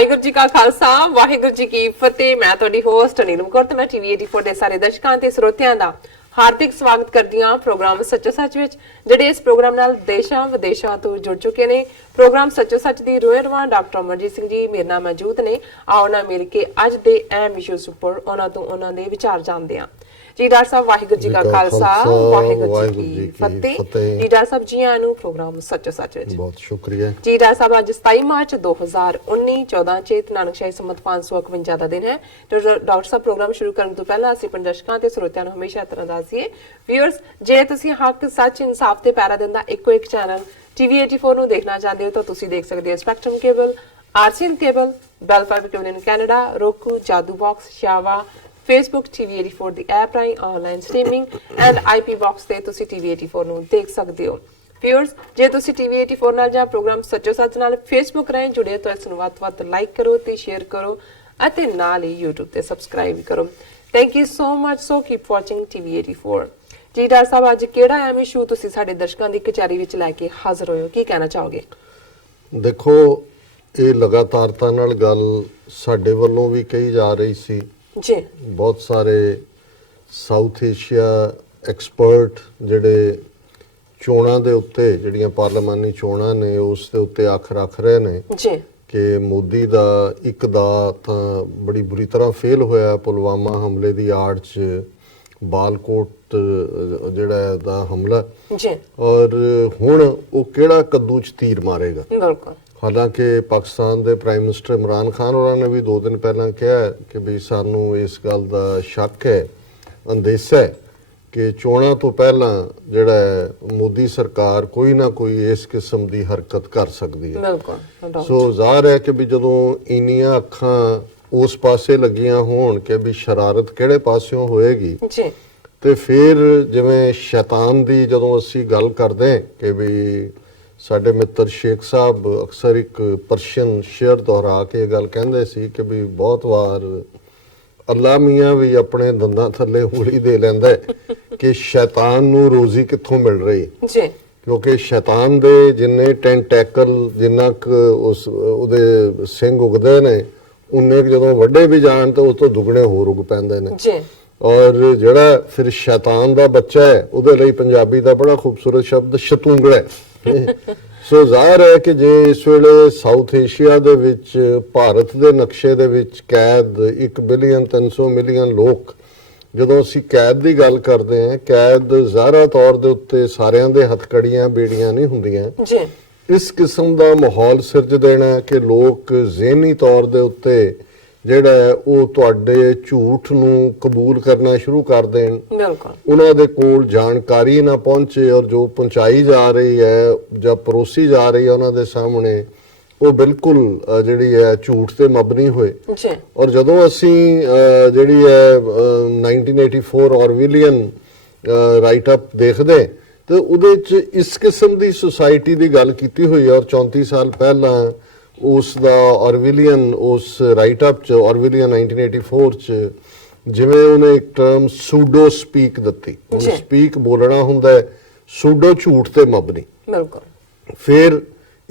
ਵਾਹਿਗੁਰੂ ਜੀ ਕਾ ਖਾਲਸਾ ਵਾਹਿਗੁਰੂ ਜੀ ਕੀ ਫਤਿਹ। ਮੈਂ ਤੁਹਾਡੀ ਹੋਸਟ ਨੀਲਮ ਕੌਰ ਤੇ ਮੈਂ ਟੀਵੀ 84 ਦੇ ਸਾਰੇ ਦਰਸ਼ਕਾਂ ਤੇ ਸਰੋਤਿਆਂ ਦਾ ਹਾਰਦਿਕ ਸਵਾਗਤ ਕਰਦੀ ਹਾਂ ਪ੍ਰੋਗਰਾਮ ਸੱਚੋ ਸੱਚ ਵਿੱਚ, ਜਿਹੜੇ ਇਸ ਪ੍ਰੋਗਰਾਮ ਨਾਲ ਦੇਸ਼ਾਂ ਵਿਦੇਸ਼ਾਂ ਤੋਂ ਜੁੜ ਚੁੱਕੇ ਨੇ। ਪ੍ਰੋਗਰਾਮ ਸੱਚੋ ਸੱਚ ਦੀ ਰੋਇਰਵਾਂ ਡਾਕਟਰ ਅਮਰਜੀਤ ਸਿੰਘ ਜੀ ਮੇਰੇ ਨਾਲ ਮੌਜੂਦ ਨੇ। ਆਓ ਨਾ ਮਿਲ ਕੇ ਅੱਜ ਦੇ ਅਹਿਮ ਇਸ਼ੂਜ਼ ਉੱਪਰ ਉਹਨਾਂ ਦੇ ਵਿਚਾਰ ਜਾਣਦੇ ਹਾਂ। ਜੀ ਡਾਕਟਰ ਸਾਹਿਬ ਵਾਹਿਗੁਰੂ ਜੀ ਕਾ ਖਾਲਸਾ ਵਾਹਿਗੁਰੂ ਜੀ ਕੀ ਫਤਿਹ। ਜੀ ਡਾਕਟਰ ਸਾਹਿਬ ਜੀ ਆਇਆਂ ਨੂੰ ਪ੍ਰੋਗਰਾਮ ਸੱਚੋ ਸੱਚ ਵਿੱਚ ਬਹੁਤ ਸ਼ੁਕਰੀਆ। ਜੀ ਡਾਕਟਰ ਸਾਹਿਬ ਅੱਜ 27 ਮਾਰਚ 2019 14 ਚੇਤ ਨਾਨਕਸ਼ਾਹੀ ਸੰਮਤ 551 ਦਾ ਦਿਨ ਹੈ। ਤੇ ਡਾਕਟਰ ਸਾਹਿਬ ਪ੍ਰੋਗਰਾਮ ਸ਼ੁਰੂ ਕਰਨ ਤੋਂ ਪਹਿਲਾਂ ਅਸੀਂ ਆਪਣੇ ਦਰਸ਼ਕਾਂ ਤੇ ਸਰੋਤਿਆਂ ਨੂੰ ਹਮੇਸ਼ਾ ਤਰ੍ਹਾਂ ਦੱਸੀਏ ਵੀਅਰਸ, ਜੇ ਤੁਸੀਂ ਹੱਕ ਸੱਚ ਇਨਸਾਫ ਤੇ ਪੈਰਾ ਦਿੰਦਾ ਇੱਕੋ ਇੱਕ ਚੈਨਲ ਟੀਵੀ 84 ਨੂੰ ਦੇਖਣਾ ਚਾਹੁੰਦੇ ਹੋ ਤਾਂ ਤੁਸੀਂ ਦੇਖ ਸਕਦੇ ਹੋ spectrum cable, RCN cable, bell fiber cable in Canada, roku, Jadoo box, ਸ਼ਾਵਾ, Facebook TV 84 ਦੀ ਐਪ ਰਾਹੀਂ online streaming and IP box ਤੇ ਤੁਸੀਂ TV 84 ਨੂੰ ਦੇਖ ਸਕਦੇ ਹੋ। ਵੀਅਰਸ, ਜੇ ਤੁਸੀਂ TV 84 ਨਾਲ ਜਾਂ ਪ੍ਰੋਗਰਾਮ ਸੱਚੋ ਸੱਚ ਨਾਲ Facebook ਰਾਹੀਂ ਜੁੜੇ ਤਾਂ ਇਸ ਨੂੰ ਵੱਧ ਤੋਂ ਵੱਧ ਲਾਈਕ ਕਰੋ ਤੇ ਸ਼ੇਅਰ ਕਰੋ ਅਤੇ ਨਾਲ ਹੀ YouTube ਤੇ ਸਬਸਕ੍ਰਾਈਬ ਵੀ ਕਰੋ। Thank you so much. So keep watching TV 84। ਜੀ ਡਾਕਟਰ ਸਾਹਿਬ, ਅੱਜ ਕਿਹੜਾ ਅਹਿਮ ਇਸ਼ੂ ਤੁਸੀਂ ਸਾਡੇ ਦਰਸ਼ਕਾਂ ਦੀ ਕਚਹਿਰੀ ਵਿੱਚ ਲੈ ਕੇ ਹਾਜ਼ਰ ਹੋਏ ਹੋ, ਕੀ ਕਹਿਣਾ ਚਾਹੋਗੇ? ਦੇਖੋ, ਇਹ ਲਗਾਤਾਰਤਾ ਨਾਲ ਗੱਲ ਸਾਡੇ ਵੱਲੋਂ ਵੀ ਕਹੀ ਜਾ ਰਹੀ ਸੀ ਜੀ। ਬਹੁਤ ਸਾਰੇ ਸਾਊਥ ਏਸ਼ੀਆ ਐਕਸਪਰਟ ਜਿਹੜੇ ਚੋਣਾਂ ਦੇ ਉੱਤੇ, ਜਿਹੜੀਆਂ ਪਾਰਲੀਮਾਨੀ ਚੋਣਾਂ ਨੇ ਉਸ ਦੇ ਉੱਤੇ ਅੱਖ ਰੱਖ ਰਹੇ ਨੇ ਜੀ ਕਿ ਮੋਦੀ ਦਾ ਇੱਕ ਦਾ ਤਾਂ ਬੜੀ ਬੁਰੀ ਤਰ੍ਹਾਂ ਫੇਲ ਹੋਇਆ ਪੁਲਵਾਮਾ ਹਮਲੇ ਦੀ ਆੜ 'ਚ, ਬਾਲਕੋਟ ਜਿਹੜਾ ਦਾ ਹਮਲਾ ਜੀ, ਔਰ ਹੁਣ ਉਹ ਕਿਹੜਾ ਕੱਦੂ 'ਚ ਤੀਰ ਮਾਰੇਗਾ। ਬਿਲਕੁਲ। ਹਾਲਾਂਕਿ ਪਾਕਿਸਤਾਨ ਦੇ ਪ੍ਰਾਈਮ ਮਿਨਿਸਟਰ ਇਮਰਾਨ ਖਾਨ ਹੋਰਾਂ ਨੇ ਵੀ 2 ਦਿਨ ਪਹਿਲਾਂ ਕਿਹਾ ਕਿ ਵੀ ਸਾਨੂੰ ਇਸ ਗੱਲ ਦਾ ਸ਼ੱਕ ਹੈ, ਅੰਦੇਸ਼ਾ ਹੈ ਕਿ ਚੋਣਾਂ ਤੋਂ ਪਹਿਲਾਂ ਜਿਹੜਾ ਮੋਦੀ ਸਰਕਾਰ ਕੋਈ ਨਾ ਕੋਈ ਇਸ ਕਿਸਮ ਦੀ ਹਰਕਤ ਕਰ ਸਕਦੀ ਹੈ। ਬਿਲਕੁਲ। ਸੋ ਜ਼ਾਹਰ ਹੈ ਕਿ ਵੀ ਜਦੋਂ ਇੰਨੀਆਂ ਅੱਖਾਂ ਉਸ ਪਾਸੇ ਲੱਗੀਆਂ ਹੋਣ ਕਿ ਵੀ ਸ਼ਰਾਰਤ ਕਿਹੜੇ ਪਾਸਿਓਂ ਹੋਏਗੀ ਜੀ, ਤੇ ਫਿਰ ਜਿਵੇਂ ਸ਼ੈਤਾਨ ਦੀ ਜਦੋਂ ਅਸੀਂ ਗੱਲ ਕਰਦੇ ਕਿ ਵੀ ਸਾਡੇ ਮਿੱਤਰ ਸ਼ੇਖ ਸਾਹਿਬ ਅਕਸਰ ਇੱਕ ਪਰਸ਼ੀਅਨ ਸ਼ੇਅਰ ਦੁਹਰਾ ਕੇ ਇਹ ਗੱਲ ਕਹਿੰਦੇ ਸੀ ਕਿ ਵੀ ਬਹੁਤ ਵਾਰ ਅੱਲਾ ਮੀਆਂ ਵੀ ਆਪਣੇ ਦੰਦਾਂ ਥੱਲੇ ਉਂਗਲੀ ਦੇ ਲੈਂਦਾ ਹੈ ਕਿ ਸ਼ੈਤਾਨ ਨੂੰ ਰੋਜ਼ੀ ਕਿੱਥੋਂ ਮਿਲ ਰਹੀ ਜੀ, ਕਿਉਂਕਿ ਸ਼ੈਤਾਨ ਦੇ ਜਿੰਨੇ ਟੈਂਟੈਕਲ, ਜਿੰਨਾ ਕੁ ਉਹਦੇ ਸਿੰਗ ਉਗਦੇ ਨੇ, ਉਨੇ ਜਦੋਂ ਵੱਡੇ ਵੀ ਜਾਣ ਤਾਂ ਉਸ ਤੋਂ ਦੁੱਗਣੇ ਹੋਰ ਉਗ ਪੈਂਦੇ ਨੇ ਜੀ। ਔਰ ਜਿਹੜਾ ਫਿਰ ਸ਼ੈਤਾਨ ਦਾ ਬੱਚਾ ਹੈ ਉਹਦੇ ਲਈ ਪੰਜਾਬੀ ਦਾ ਬੜਾ ਖੂਬਸੂਰਤ ਸ਼ਬਦ ਸ਼ਤੂੰਗੜਾ ਹੈ। ਸੋ ਜ਼ਾਹਰ ਹੈ ਕਿ ਜੇ ਇਸ ਵੇਲੇ ਸਾਊਥ ਏਸ਼ੀਆ ਦੇ ਵਿੱਚ ਭਾਰਤ ਦੇ ਨਕਸ਼ੇ ਦੇ ਵਿੱਚ ਕੈਦ 1 ਬਿਲੀਅਨ 300 ਮਿਲੀਅਨ ਲੋਕ, ਜਦੋਂ ਅਸੀਂ ਕੈਦ ਦੀ ਗੱਲ ਕਰਦੇ ਹਾਂ, ਕੈਦ ਜ਼ਾਹਰਾ ਤੌਰ ਦੇ ਉੱਤੇ ਸਾਰਿਆਂ ਦੇ ਹੱਥਕੜੀਆਂ ਬੇੜੀਆਂ ਨਹੀਂ ਹੁੰਦੀਆਂ। ਜੀ। ਇਸ ਕਿਸਮ ਦਾ ਮਾਹੌਲ ਸਿਰਜ ਦੇਣਾ ਕਿ ਲੋਕ ਜ਼ਿਹਨੀ ਤੌਰ ਦੇ ਉੱਤੇ ਜਿਹੜਾ ਹੈ ਉਹ ਤੁਹਾਡੇ ਝੂਠ ਨੂੰ ਕਬੂਲ ਕਰਨਾ ਸ਼ੁਰੂ ਕਰ ਦੇਣ, ਬਿਲਕੁਲ। ਉਹਨਾਂ ਦੇ ਕੋਲ ਜਾਣਕਾਰੀ ਨਾ ਪਹੁੰਚੇ ਔਰ ਜੋ ਪਹੁੰਚਾਈ ਜਾ ਰਹੀ ਹੈ ਜਾਂ ਪਰੋਸੀ ਜਾ ਰਹੀ ਹੈ ਉਹਨਾਂ ਦੇ ਸਾਹਮਣੇ ਉਹ ਬਿਲਕੁਲ ਜਿਹੜੀ ਹੈ ਝੂਠ ਤੇ ਮਬਨੀ ਹੋਏ। ਜੀ। ਔਰ ਜਦੋਂ ਅਸੀਂ ਜਿਹੜੀ ਹੈ 1984 ਔਰਵਿਲੀਅਨ ਰਾਈਟ ਅਪ ਦੇਖਦੇ ਤੇ ਉਹਦੇ 'ਚ ਇਸ ਕਿਸਮ ਦੀ ਸੁਸਾਇਟੀ ਦੀ ਗੱਲ ਕੀਤੀ ਹੋਈ ਹੈ। ਔਰ 34 ਸਾਲ ਪਹਿਲਾਂ ਉਸ ਦਾ ਔਰਵਿਲੀਅਨ ਉਸ ਰਾਈਟ ਅਪ 'ਚ ਔਰਵਿਲੀਅਨ 1984 'ਚ ਜਿਵੇਂ ਉਹਨੇ ਇੱਕ ਟਰਮ ਸੂਡੋ ਸਪੀਕ ਦਿੱਤੀ। ਉਹਨੂੰ ਸਪੀਕ ਬੋਲਣਾ ਹੁੰਦਾ ਹੈ, ਸੂਡੋ ਝੂਠ ਤੇ ਮਬਨੀ। ਬਿਲਕੁਲ। ਫਿਰ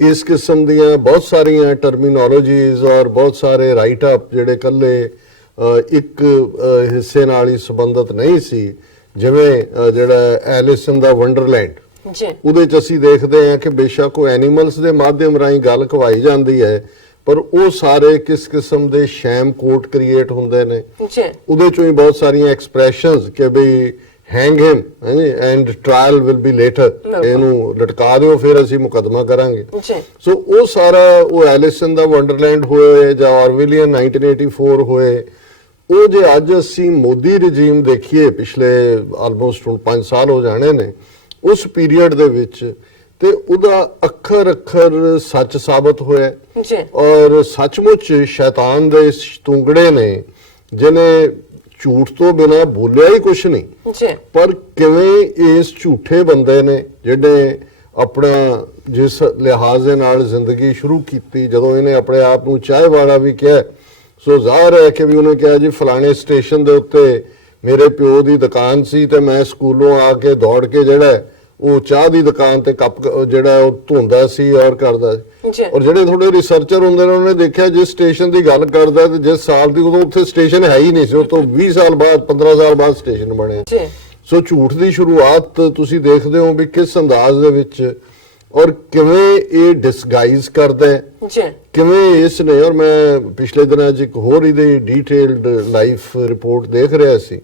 ਇਸ ਕਿਸਮ ਦੀਆਂ ਬਹੁਤ ਸਾਰੀਆਂ ਟਰਮੀਨੋਲੋਜੀਜ਼ ਔਰ ਬਹੁਤ ਸਾਰੇ ਰਾਈਟ ਅਪ ਜਿਹੜੇ ਕੱਲੇ ਇੱਕ ਹਿੱਸੇ ਨਾਲ ਹੀ ਸੰਬੰਧਿਤ ਨਹੀਂ ਸੀ, ਜਿਵੇਂ ਜਿਹੜਾ ਐਲਿਸ ਇਨ ਦਾ ਵੰਡਰਲੈਂਡ, ਉਹਦੇ 'ਚ ਅਸੀਂ ਦੇਖਦੇ ਹਾਂ ਕਿ ਬੇਸ਼ੱਕ ਉਹ ਐਨੀਮਲਸ ਦੇ ਮਾਧਿਅਮ ਰਾਹੀਂ ਗੱਲ ਕਵਾਈ ਜਾਂਦੀ ਹੈ, ਪਰ ਉਹ ਸਾਰੇ ਕਿਸ ਕਿਸਮ ਦੇ ਸ਼ੈਮ ਕੋਟ ਕ੍ਰੀਏਟ ਹੁੰਦੇ ਨੇ। ਉਹਦੇ 'ਚੋਂ ਹੀ ਬਹੁਤ ਸਾਰੀਆਂ ਐਕਸਪ੍ਰੈਸ਼ਨਸ ਕਿ ਬਈ hang him and trial will be later, ਇਹਨੂੰ ਲਟਕਾ ਦਿਓ ਫਿਰ ਅਸੀਂ ਮੁਕੱਦਮਾ ਕਰਾਂਗੇ। ਸੋ ਉਹ ਸਾਰਾ ਉਹ ਐਲਿਸ ਇਨ ਦਾ ਵੰਡਰਲੈਂਡ ਹੋਏ ਜਾਂ ਔਰਵਿਲੀਅਨ 1984 ਹੋਏ, ਉਹ ਜੇ ਅੱਜ ਅਸੀਂ ਮੋਦੀ ਰਜੀਮ ਦੇਖੀਏ, ਪਿਛਲੇ ਆਲਮੋਸਟ 5 ਸਾਲ ਹੋ ਜਾਣੇ ਨੇ ਉਸ ਪੀਰੀਅਡ ਦੇ ਵਿੱਚ, ਤੇ ਉਹਦਾ ਅੱਖਰ ਅੱਖਰ ਸੱਚ ਸਾਬਤ ਹੋਇਆ। ਔਰ ਸੱਚਮੁੱਚ ਸ਼ੈਤਾਨ ਦੇ ਇਸ ਤੁੰਗੜੇ ਨੇ ਜਿਹਨੇ ਝੂਠ ਤੋਂ ਬਿਨਾਂ ਬੋਲਿਆ ਹੀ ਕੁਛ ਨਹੀਂ, ਪਰ ਕਿਵੇਂ ਇਸ ਝੂਠੇ ਬੰਦੇ ਨੇ ਜਿਹੜੇ ਆਪਣਾ ਜਿਸ ਲਿਹਾਜ਼ ਦੇ ਨਾਲ ਜ਼ਿੰਦਗੀ ਸ਼ੁਰੂ ਕੀਤੀ, ਜਦੋਂ ਇਹਨੇ ਆਪਣੇ ਆਪ ਨੂੰ ਚਾਹ ਵਾਲਾ ਵੀ ਕਿਹਾ, ਸੋ ਜ਼ਾਹਰ ਹੈ ਕਿ ਵੀ ਉਹਨੇ ਕਿਹਾ ਜੀ ਫਲਾਣੇ ਸਟੇਸ਼ਨ ਦੇ ਉੱਤੇ ਮੇਰੇ ਪਿਓ ਦੀ ਦੁਕਾਨ ਸੀ ਤੇ ਮੈਂ ਸਕੂਲੋਂ ਆ ਕੇ ਦੌੜ ਕੇ ਜਿਹੜਾ ਉਹ ਚਾਹ ਦੀ ਦੁਕਾਨ ਤੇ ਕੱਪ ਜਿਹੜਾ ਉਹ ਧੋਂਦਾ ਸੀ ਔਰ ਕਰਦਾ ਸੀ। ਜੀ ਔਰ ਜਿਹੜੇ ਥੋੜੇ ਰਿਸਰਚਰ ਹੁੰਦੇ ਨੇ ਉਹਨੇ ਦੇਖਿਆ ਜਿਸ ਸਟੇਸ਼ਨ ਦੀ ਗੱਲ ਕਰਦਾ ਤੇ ਜਿਸ ਸਾਲ ਦੀ, ਉਦੋਂ ਉੱਥੇ ਸਟੇਸ਼ਨ ਹੈ ਹੀ ਨਹੀਂ ਸੀ, ਉਹ ਤੋਂ 20 ਸਾਲ ਬਾਅਦ 15 ਸਾਲ ਬਾਅਦ ਸਟੇਸ਼ਨ ਬਣੇ। ਜੀ ਸੋ ਝੂਠ ਦੀ ਸ਼ੁਰੂਆਤ ਤੁਸੀਂ ਦੇਖਦੇ ਹੋ ਵੀ ਕਿਸ ਅੰਦਾਜ਼ ਦੇ ਵਿੱਚ ਔਰ ਕਿਵੇਂ ਇਹ ਡਿਸਗਾਈਜ਼ ਕਰਦਾ ਹੈ, ਜੀ ਕਿਵੇਂ ਇਸ ਨੇ। ਔਰ ਮੈਂ ਪਿਛਲੇ ਦਿਨਾਂ 'ਚ ਇੱਕ ਹੋਰ ਇਹਦੀ ਡੀਟੇਲਡ ਲਾਈਫ ਰਿਪੋਰਟ ਦੇਖ ਰਿਹਾ ਸੀ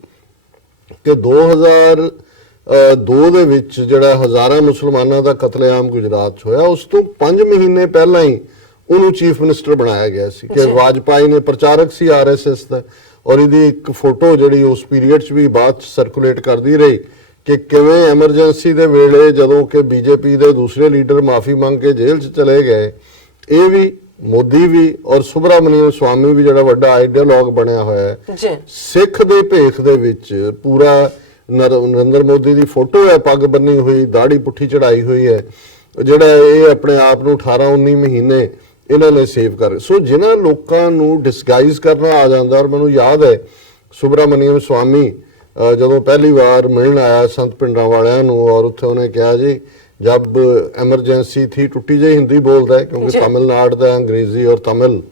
ਕਿ 2002 ਦੇ ਵਿੱਚ ਜਿਹੜਾ ਹਜ਼ਾਰਾਂ ਮੁਸਲਮਾਨਾਂ ਦਾ ਕਤਲੇਆਮ ਗੁਜਰਾਤ 'ਚ ਹੋਇਆ, ਉਸ ਤੋਂ 5 ਮਹੀਨੇ ਪਹਿਲਾਂ ਹੀ ਉਹਨੂੰ ਚੀਫ ਮਿਨਿਸਟਰ ਬਣਾਇਆ ਗਿਆ ਸੀ ਕਿ ਵਾਜਪਾਈ ਨੇ ਪ੍ਰਚਾਰਕ ਸੀ ਆਰਐਸਐਸ ਦਾ। ਔਰ ਇਹਦੀ ਇੱਕ ਫੋਟੋ ਜਿਹੜੀ ਉਸ ਪੀਰੀਅਡ 'ਚ ਵੀ ਬਾਅਦ 'ਚ ਸਰਕੂਲੇਟ ਕਰਦੀ ਰਹੀ ਕਿ ਕਿਵੇਂ ਐਮਰਜੈਂਸੀ ਦੇ ਵੇਲੇ ਜਦੋਂ ਕਿ ਬੀਜੇਪੀ ਦੇ ਦੂਸਰੇ ਲੀਡਰ ਮਾਫੀ ਮੰਗ ਕੇ ਜੇਲ੍ਹ 'ਚ ਚਲੇ ਗਏ, ਇਹ ਵੀ ਮੋਦੀ ਵੀ ਔਰ ਸੁਬਰਾਮਨੀਅਮ ਸਵਾਮੀ ਵੀ ਜਿਹੜਾ ਵੱਡਾ ਆਈਡੀਅਲੋਗ ਬਣਿਆ ਹੋਇਆ ਹੈ, ਜੀ ਸਿੱਖ ਦੇ ਭੇਖ ਦੇ ਵਿੱਚ ਪੂਰਾ ਨਰਿੰਦਰ ਮੋਦੀ ਦੀ ਫੋਟੋ ਹੈ, ਪੱਗ ਬੰਨੀ ਹੋਈ, ਦਾੜੀ ਪੁੱਠੀ ਚੜਾਈ ਹੋਈ ਹੈ, ਜਿਹੜਾ ਇਹ ਆਪਣੇ ਆਪ ਨੂੰ 18-19 ਮਹੀਨੇ ਇਹਨਾਂ ਨੇ ਸੇਵ ਕਰ। ਸੋ ਜਿਨ੍ਹਾਂ ਲੋਕਾਂ ਨੂੰ ਡਿਸਗਾਈਜ਼ ਕਰਨਾ ਆ ਜਾਂਦਾ। ਔਰ ਮੈਨੂੰ ਯਾਦ ਹੈ ਸੁਬਰਾਮਨੀਅਮ ਸਵਾਮੀ ਜਦੋਂ ਪਹਿਲੀ ਵਾਰ ਮਿਲਣ ਆਇਆ ਸੰਤ ਪਿੰਡਾਂ ਵਾਲਿਆਂ ਨੂੰ, ਔਰ ਉੱਥੇ ਉਹਨੇ ਕਿਹਾ ਜੀ जब एमरजेंसी थी, टुट्टी जी हिंदी बोलता है क्योंकि तमिलनाडु का अंग्रेजी और तमिल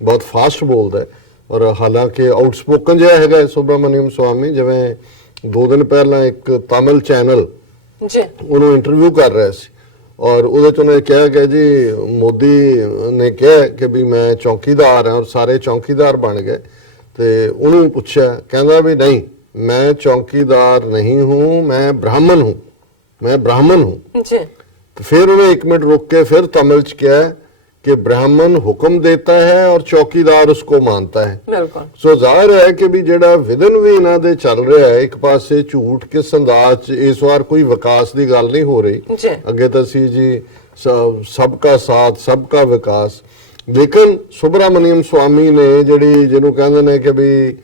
बहुत फास्ट बोलता है। और हालांकि आउटस्पोकन जो है सुब्रमण्यम स्वामी, जिवें 2 दिन पहला एक तमिल चैनल उन्होंने इंटरव्यू कर रहे सी और उहदे च उन्होंने कहा कि जी मोदी ने कहा कि भी मैं चौकीदार हाँ और सारे चौकीदार बन गए। तो उन्होंने पूछा, कहता भी नहीं मैं चौकीदार नहीं हूँ, मैं ब्राह्मण हूँ, मैं ब्राह्मण हूँ। तो फिर उन्हें 1 मिनट रोक के फिर तमिल च किया कि ब्राह्मण हुक्म देता है और चौकीदार उसको मानता है। सो जाहिर है कि भी जेड़ा विधन भी इन्हां दे चल रहा है, एक पासे झूठ किस अंदाज च, इस बार कोई विकास की गल नहीं हो रही। अगे तो सी जी सबका साथ सबका विकास, लेकिन सुब्रमण्यम स्वामी ने जिहड़ी जिन्हों कहंदे ने कि भी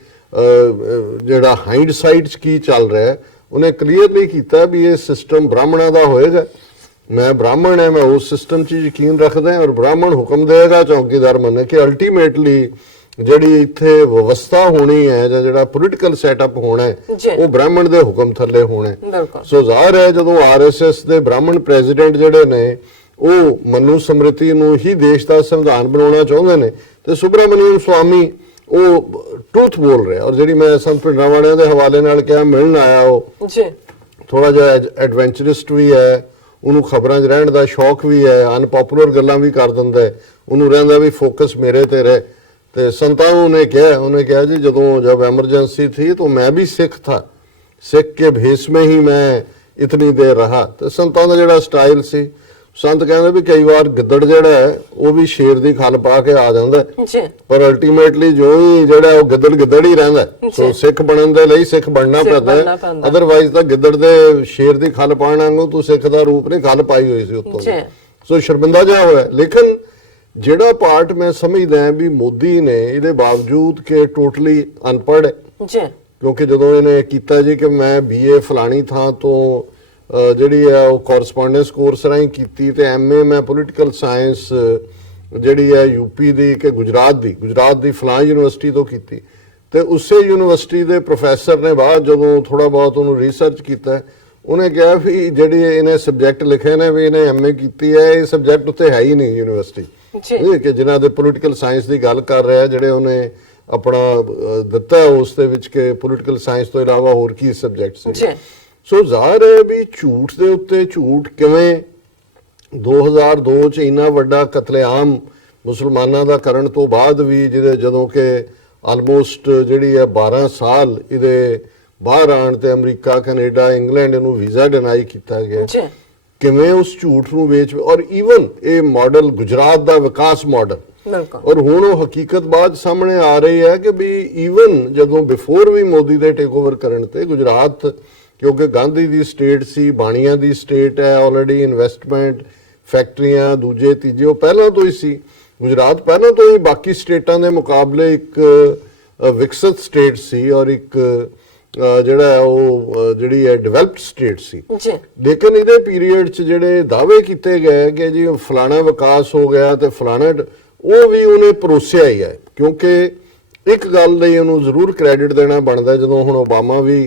जेड़ा हाइंडसाइट च की चल रहा है, उन्हें क्लीयरली किया भी ये सिस्टम ब्राह्मणों का होएगा। मैं ब्राह्मण है, मैं उस सिस्टम च यकीन रखदा और ब्राह्मण हुक्म देगा चौकीदार मन्ने कि अल्टीमेटली जिहड़ी इत्थे व्यवस्था होनी है जां जिहड़ा पोलिटिकल सैटअप होना है वो ब्राह्मण दे हुक्म थल्ले होना है। सो जाहिर है जदों आरएसएस दे ब्राह्मण प्रेजिडेंट जिहड़े ने वो मनु स्मृति नूं ही देश दा संविधान बनाउणा चाहुंदे ने ते सुब्रमण्यम स्वामी वो ट्रूथ बोल रहे। और जी मैं संत पिंडा वालियां दे हवाले नाल क्या मिलण आया, वो थोड़ा जिहा एडवेंचरिस्ट भी है, उन्होंने खबरां 'च रहण दा शौक भी है, अनपॉपुलर गल्लां भी कर दिंदा है, उन्होंने रहिंदा भी फोकस मेरे ते रहे। तो संतां ने कहा जी जब एमरजेंसी थी तो मैं भी सिख था, सिख के भेस में ही मैं इतनी देर रहा। तो संतां दा जिहड़ा स्टाइल सी, संत कहते भी कई बार गिद्दड़ जिहड़ा है वो भी शेर दी खल पा के आ जांदा है, पर अल्टीमेटली जो ही जिहड़ा वो गिद्दड़ ही रहिंदा है। सो सिख बनन दे लई सिख बनना पैंदा है, अदरवाइज तां गिद्दड़ दे शेर दी खल पाण वांगू तूं सिख दा रूप नहीं खल पाई होई सी उत्तों। सो शर्मिंदा जिहा होया। लेकिन जिहड़ा पार्ट मैं समझदा है भी मोदी ने इहदे बावजूद कि टोटली अनपढ़ है, क्योंकि जदों इहने कीता जी कि मैं BA फलानी थां तो ਜਿਹੜੀ ਹੈ ਉਹ ਕੋਰਸਪੋਂਡੈਂਸ ਕੋਰਸ ਰਾਹੀਂ ਕੀਤੀ ਤੇ MA ਮੈਂ ਪੋਲੀਟੀਕਲ ਸਾਇੰਸ ਜਿਹੜੀ ਹੈ UP ਦੀ ਕਿ ਗੁਜਰਾਤ ਦੀ ਫਲਾਂ ਯੂਨੀਵਰਸਿਟੀ ਤੋਂ ਕੀਤੀ। ਤੇ ਉਸੇ ਯੂਨੀਵਰਸਿਟੀ ਦੇ ਪ੍ਰੋਫੈਸਰ ਨੇ ਬਾਅਦ ਜਦੋਂ ਥੋੜਾ ਬਹੁਤ ਉਹਨੂੰ ਰਿਸਰਚ ਕੀਤਾ, ਉਹਨੇ ਕਿਹਾ ਵੀ ਜਿਹੜੀ ਇਹਨੇ ਸਬਜੈਕਟ ਲਿਖੇ ਨੇ ਵੀ ਇਹਨੇ MA ਕੀਤੀ ਹੈ, ਇਹ ਸਬਜੈਕਟ ਉੱਤੇ ਹੈ ਹੀ ਨਹੀਂ ਯੂਨੀਵਰਸਿਟੀ ਕਿ ਜਿਨ੍ਹਾਂ ਦੇ ਪੋਲੀਟੀਕਲ ਸਾਇੰਸ ਦੀ ਗੱਲ ਕਰ ਰਿਹਾ, ਜਿਹੜੇ ਉਹਨੇ ਆਪਣਾ ਦਿੱਤਾ ਉਸ ਦੇ ਵਿੱਚ ਕਿ ਪੋਲੀਟੀਕਲ ਸਾਇੰਸ ਤੋਂ ਇਲਾਵਾ ਹੋਰ ਕੀ ਸਬਜੈਕਟ ਸੀ। ਸੋ ਜ਼ਾਹਿਰ ਹੈ ਵੀ ਝੂਠ ਦੇ ਉੱਤੇ ਝੂਠ ਕਿਵੇਂ 2002 ਚ ਇੰਨਾ ਵੱਡਾ ਕਤਲੇਆਮ ਮੁਸਲਮਾਨਾਂ ਦਾ ਕਰਨ ਤੋਂ ਬਾਅਦ ਵੀ ਜਿਹਦੇ ਜਦੋਂ ਕਿ ਆਲਮੋਸਟ ਜਿਹੜੀ ਹੈ 12 ਸਾਲ ਇਹਦੇ ਬਾਹਰ ਆਣ ਤੇ ਅਮਰੀਕਾ ਕੈਨੇਡਾ ਇੰਗਲੈਂਡ ਇਹਨੂੰ ਵੀਜ਼ਾ ਡਿਨਾਈ ਕੀਤਾ ਗਿਆ, ਕਿਵੇਂ ਉਸ ਝੂਠ ਨੂੰ ਵੇਚ। ਔਰ ਈਵਨ ਇਹ ਮਾਡਲ ਗੁਜਰਾਤ ਦਾ ਵਿਕਾਸ ਮਾਡਲ ਔਰ ਹੁਣ ਉਹ ਹਕੀਕਤ ਬਾਅਦ ਸਾਹਮਣੇ ਆ ਰਹੀ ਹੈ ਕਿ ਵੀ ਈਵਨ ਜਦੋਂ ਬਿਫੋਰ ਵੀ ਮੋਦੀ ਦੇ ਟੇਕ ਓਵਰ ਕਰਨ ਤੇ ਗੁਜਰਾਤ, क्योंकि गांधी दी स्टेट सी, बाणिया दी स्टेट है, ऑलरेडी इन्वेस्टमेंट फैक्ट्रियां दूजे तीजे वो पहला तो ही सी। गुजरात पहला तो ही बाकी स्टेटां दे मुकाबले एक विकसित स्टेट सी और एक जिहड़ा है वो जिहड़ी है डेवलप्ड स्टेट सी। लेकिन इहदे पीरियड च जिहड़े दावे कीते गए कि जी फलाना विकास हो गया तो फलाना, वो भी उन्हें परोसिया ही है। क्योंकि एक गल लई उन्होंने जरूर क्रैडिट देना बनता, जदों हुण ओबामा भी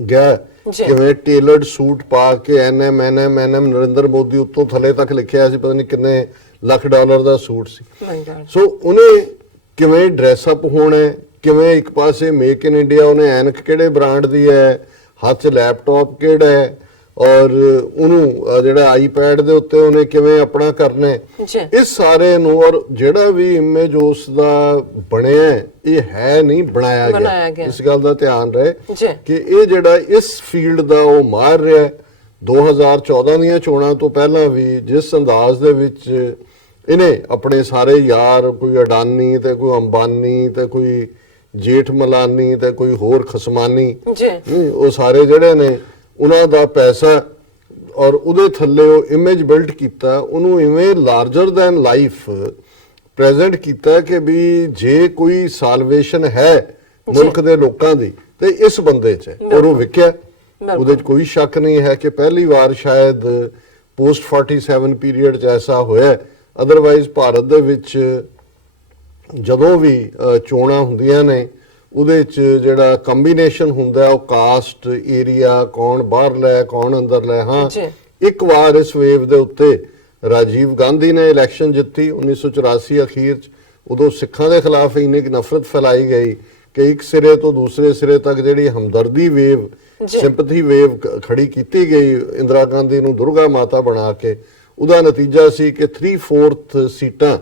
गया ਜੀ। ਕਿਵੇਂ ਟੇਲਰਡ ਸੂਟ ਪਾ ਕੇ ਐਨਐਮ ਨਰਿੰਦਰ ਮੋਦੀ ਉੱਤੋਂ ਥੱਲੇ ਤੱਕ ਲਿਖਿਆ ਸੀ, ਪਤਾ ਨਹੀਂ ਕਿੰਨੇ lakh dollar the suit C. My God। ਸੋ ਉਹਨੇ ਕਿਵੇਂ ਡਰੈਸ ਅਪ ਹੋਣਾ ਹੈ, ਕਿਵੇਂ ਇੱਕ ਪਾਸੇ ਮੇਕ ਇਨ ਇੰਡੀਆ, ਉਹਨੇ ਐਨਕ ਕਿਹੜੇ ਬ੍ਰਾਂਡ ਦੀ ਹੈ, ਹੱਥ 'ਚ ਲੈਪਟਾਪ ਕਿਹੜਾ ਹੈ, ਔਰ ਉਹਨੂੰ ਜਿਹੜਾ ਆਈਪੈਡ ਦੇ ਉੱਤੇ ਉਹਨੇ ਕਿਵੇਂ ਆਪਣਾ ਕਰਨਾ ਹੈ, ਜੀ। ਇਸ ਸਾਰੇ ਨੂੰ। ਔਰ ਜਿਹੜਾ ਵੀ ਇਮੇਜ ਉਸ ਦਾ ਬਣਿਆ ਹੈ, ਇਹ ਹੈ ਨਹੀਂ ਬਣਾਇਆ ਗਿਆ। ਇਸ ਗੱਲ ਦਾ ਧਿਆਨ ਰਹੇ ਜੀ। ਕਿ ਇਹ ਜਿਹੜਾ ਇਸ ਫੀਲਡ ਦਾ ਉਹ ਮਾਰ ਰਿਹਾ ਹੈ, 2014 ਦੀਆਂ ਚੋਣਾਂ ਤੋਂ ਪਹਿਲਾਂ ਵੀ ਜਿਸ ਅੰਦਾਜ਼ ਦੇ ਵਿੱਚ ਇਹਨੇ ਆਪਣੇ ਸਾਰੇ ਯਾਰ, ਕੋਈ ਅਡਾਨੀ ਤੇ ਕੋਈ ਅੰਬਾਨੀ ਤੇ ਕੋਈ ਜੇਠ ਮਲਾਨੀ ਤੇ ਕੋਈ ਹੋਰ ਖਸਮਾਨੀ, ਜੀ। ਉਹ ਸਾਰੇ ਜਿਹੜੇ ਨੇ ਉਹਨਾਂ ਦਾ ਪੈਸਾ ਔਰ ਉਹਦੇ ਥੱਲੇ ਉਹ ਇਮੇਜ ਬਿਲਡ ਕੀਤਾ, ਉਹਨੂੰ ਇਵੇਂ ਲਾਰਜਰ ਦੈਨ ਲਾਈਫ ਪ੍ਰੈਜ਼ੈਂਟ ਕੀਤਾ ਕਿ ਵੀ ਜੇ ਕੋਈ ਸਾਲਵੇਸ਼ਨ ਹੈ ਮੁਲਕ ਦੇ ਲੋਕਾਂ ਦੀ ਤੇ ਇਸ ਬੰਦੇ 'ਚ ਹੈ। ਔਰ ਉਹ ਵਿਕਿਆ, ਉਹਦੇ 'ਚ ਕੋਈ ਸ਼ੱਕ ਨਹੀਂ ਹੈ ਕਿ ਪਹਿਲੀ ਵਾਰ ਸ਼ਾਇਦ ਪੋਸਟ 47 ਪੀਰੀਅਡ 'ਚ ਐਸਾ ਹੋਇਆ। ਅਦਰਵਾਈਜ਼ ਭਾਰਤ ਦੇ ਵਿੱਚ ਜਦੋਂ ਵੀ ਚੋਣਾਂ ਹੁੰਦੀਆਂ ਨੇ ਉਹਦੇ 'ਚ ਜਿਹੜਾ ਕੰਬੀਨੇਸ਼ਨ ਹੁੰਦਾ ਉਹ ਕਾਸਟ, ਏਰੀਆ, ਕੌਣ ਬਾਹਰਲਾ ਹੈ ਕੌਣ ਅੰਦਰਲਾ ਹੈ। ਹਾਂ, ਇੱਕ ਵਾਰ ਇਸ ਵੇਵ ਦੇ ਉੱਤੇ ਰਾਜੀਵ ਗਾਂਧੀ ਨੇ ਇਲੈਕਸ਼ਨ ਜਿੱਤੀ 1984 ਅਖੀਰ 'ਚ। ਉਦੋਂ ਸਿੱਖਾਂ ਦੇ ਖਿਲਾਫ ਇੰਨੀ ਕੁ ਨਫ਼ਰਤ ਫੈਲਾਈ ਗਈ ਕਿ ਇੱਕ ਸਿਰੇ ਤੋਂ ਦੂਸਰੇ ਸਿਰੇ ਤੱਕ ਜਿਹੜੀ ਹਮਦਰਦੀ ਵੇਵ, ਸਿੰਪਥੀ ਵੇਵ ਖੜੀ ਕੀਤੀ ਗਈ ਇੰਦਰਾ ਗਾਂਧੀ ਨੂੰ ਦੁਰਗਾ ਮਾਤਾ ਬਣਾ ਕੇ। ਉਹਦਾ ਨਤੀਜਾ ਸੀ ਕਿ 3/4 ਸੀਟਾਂ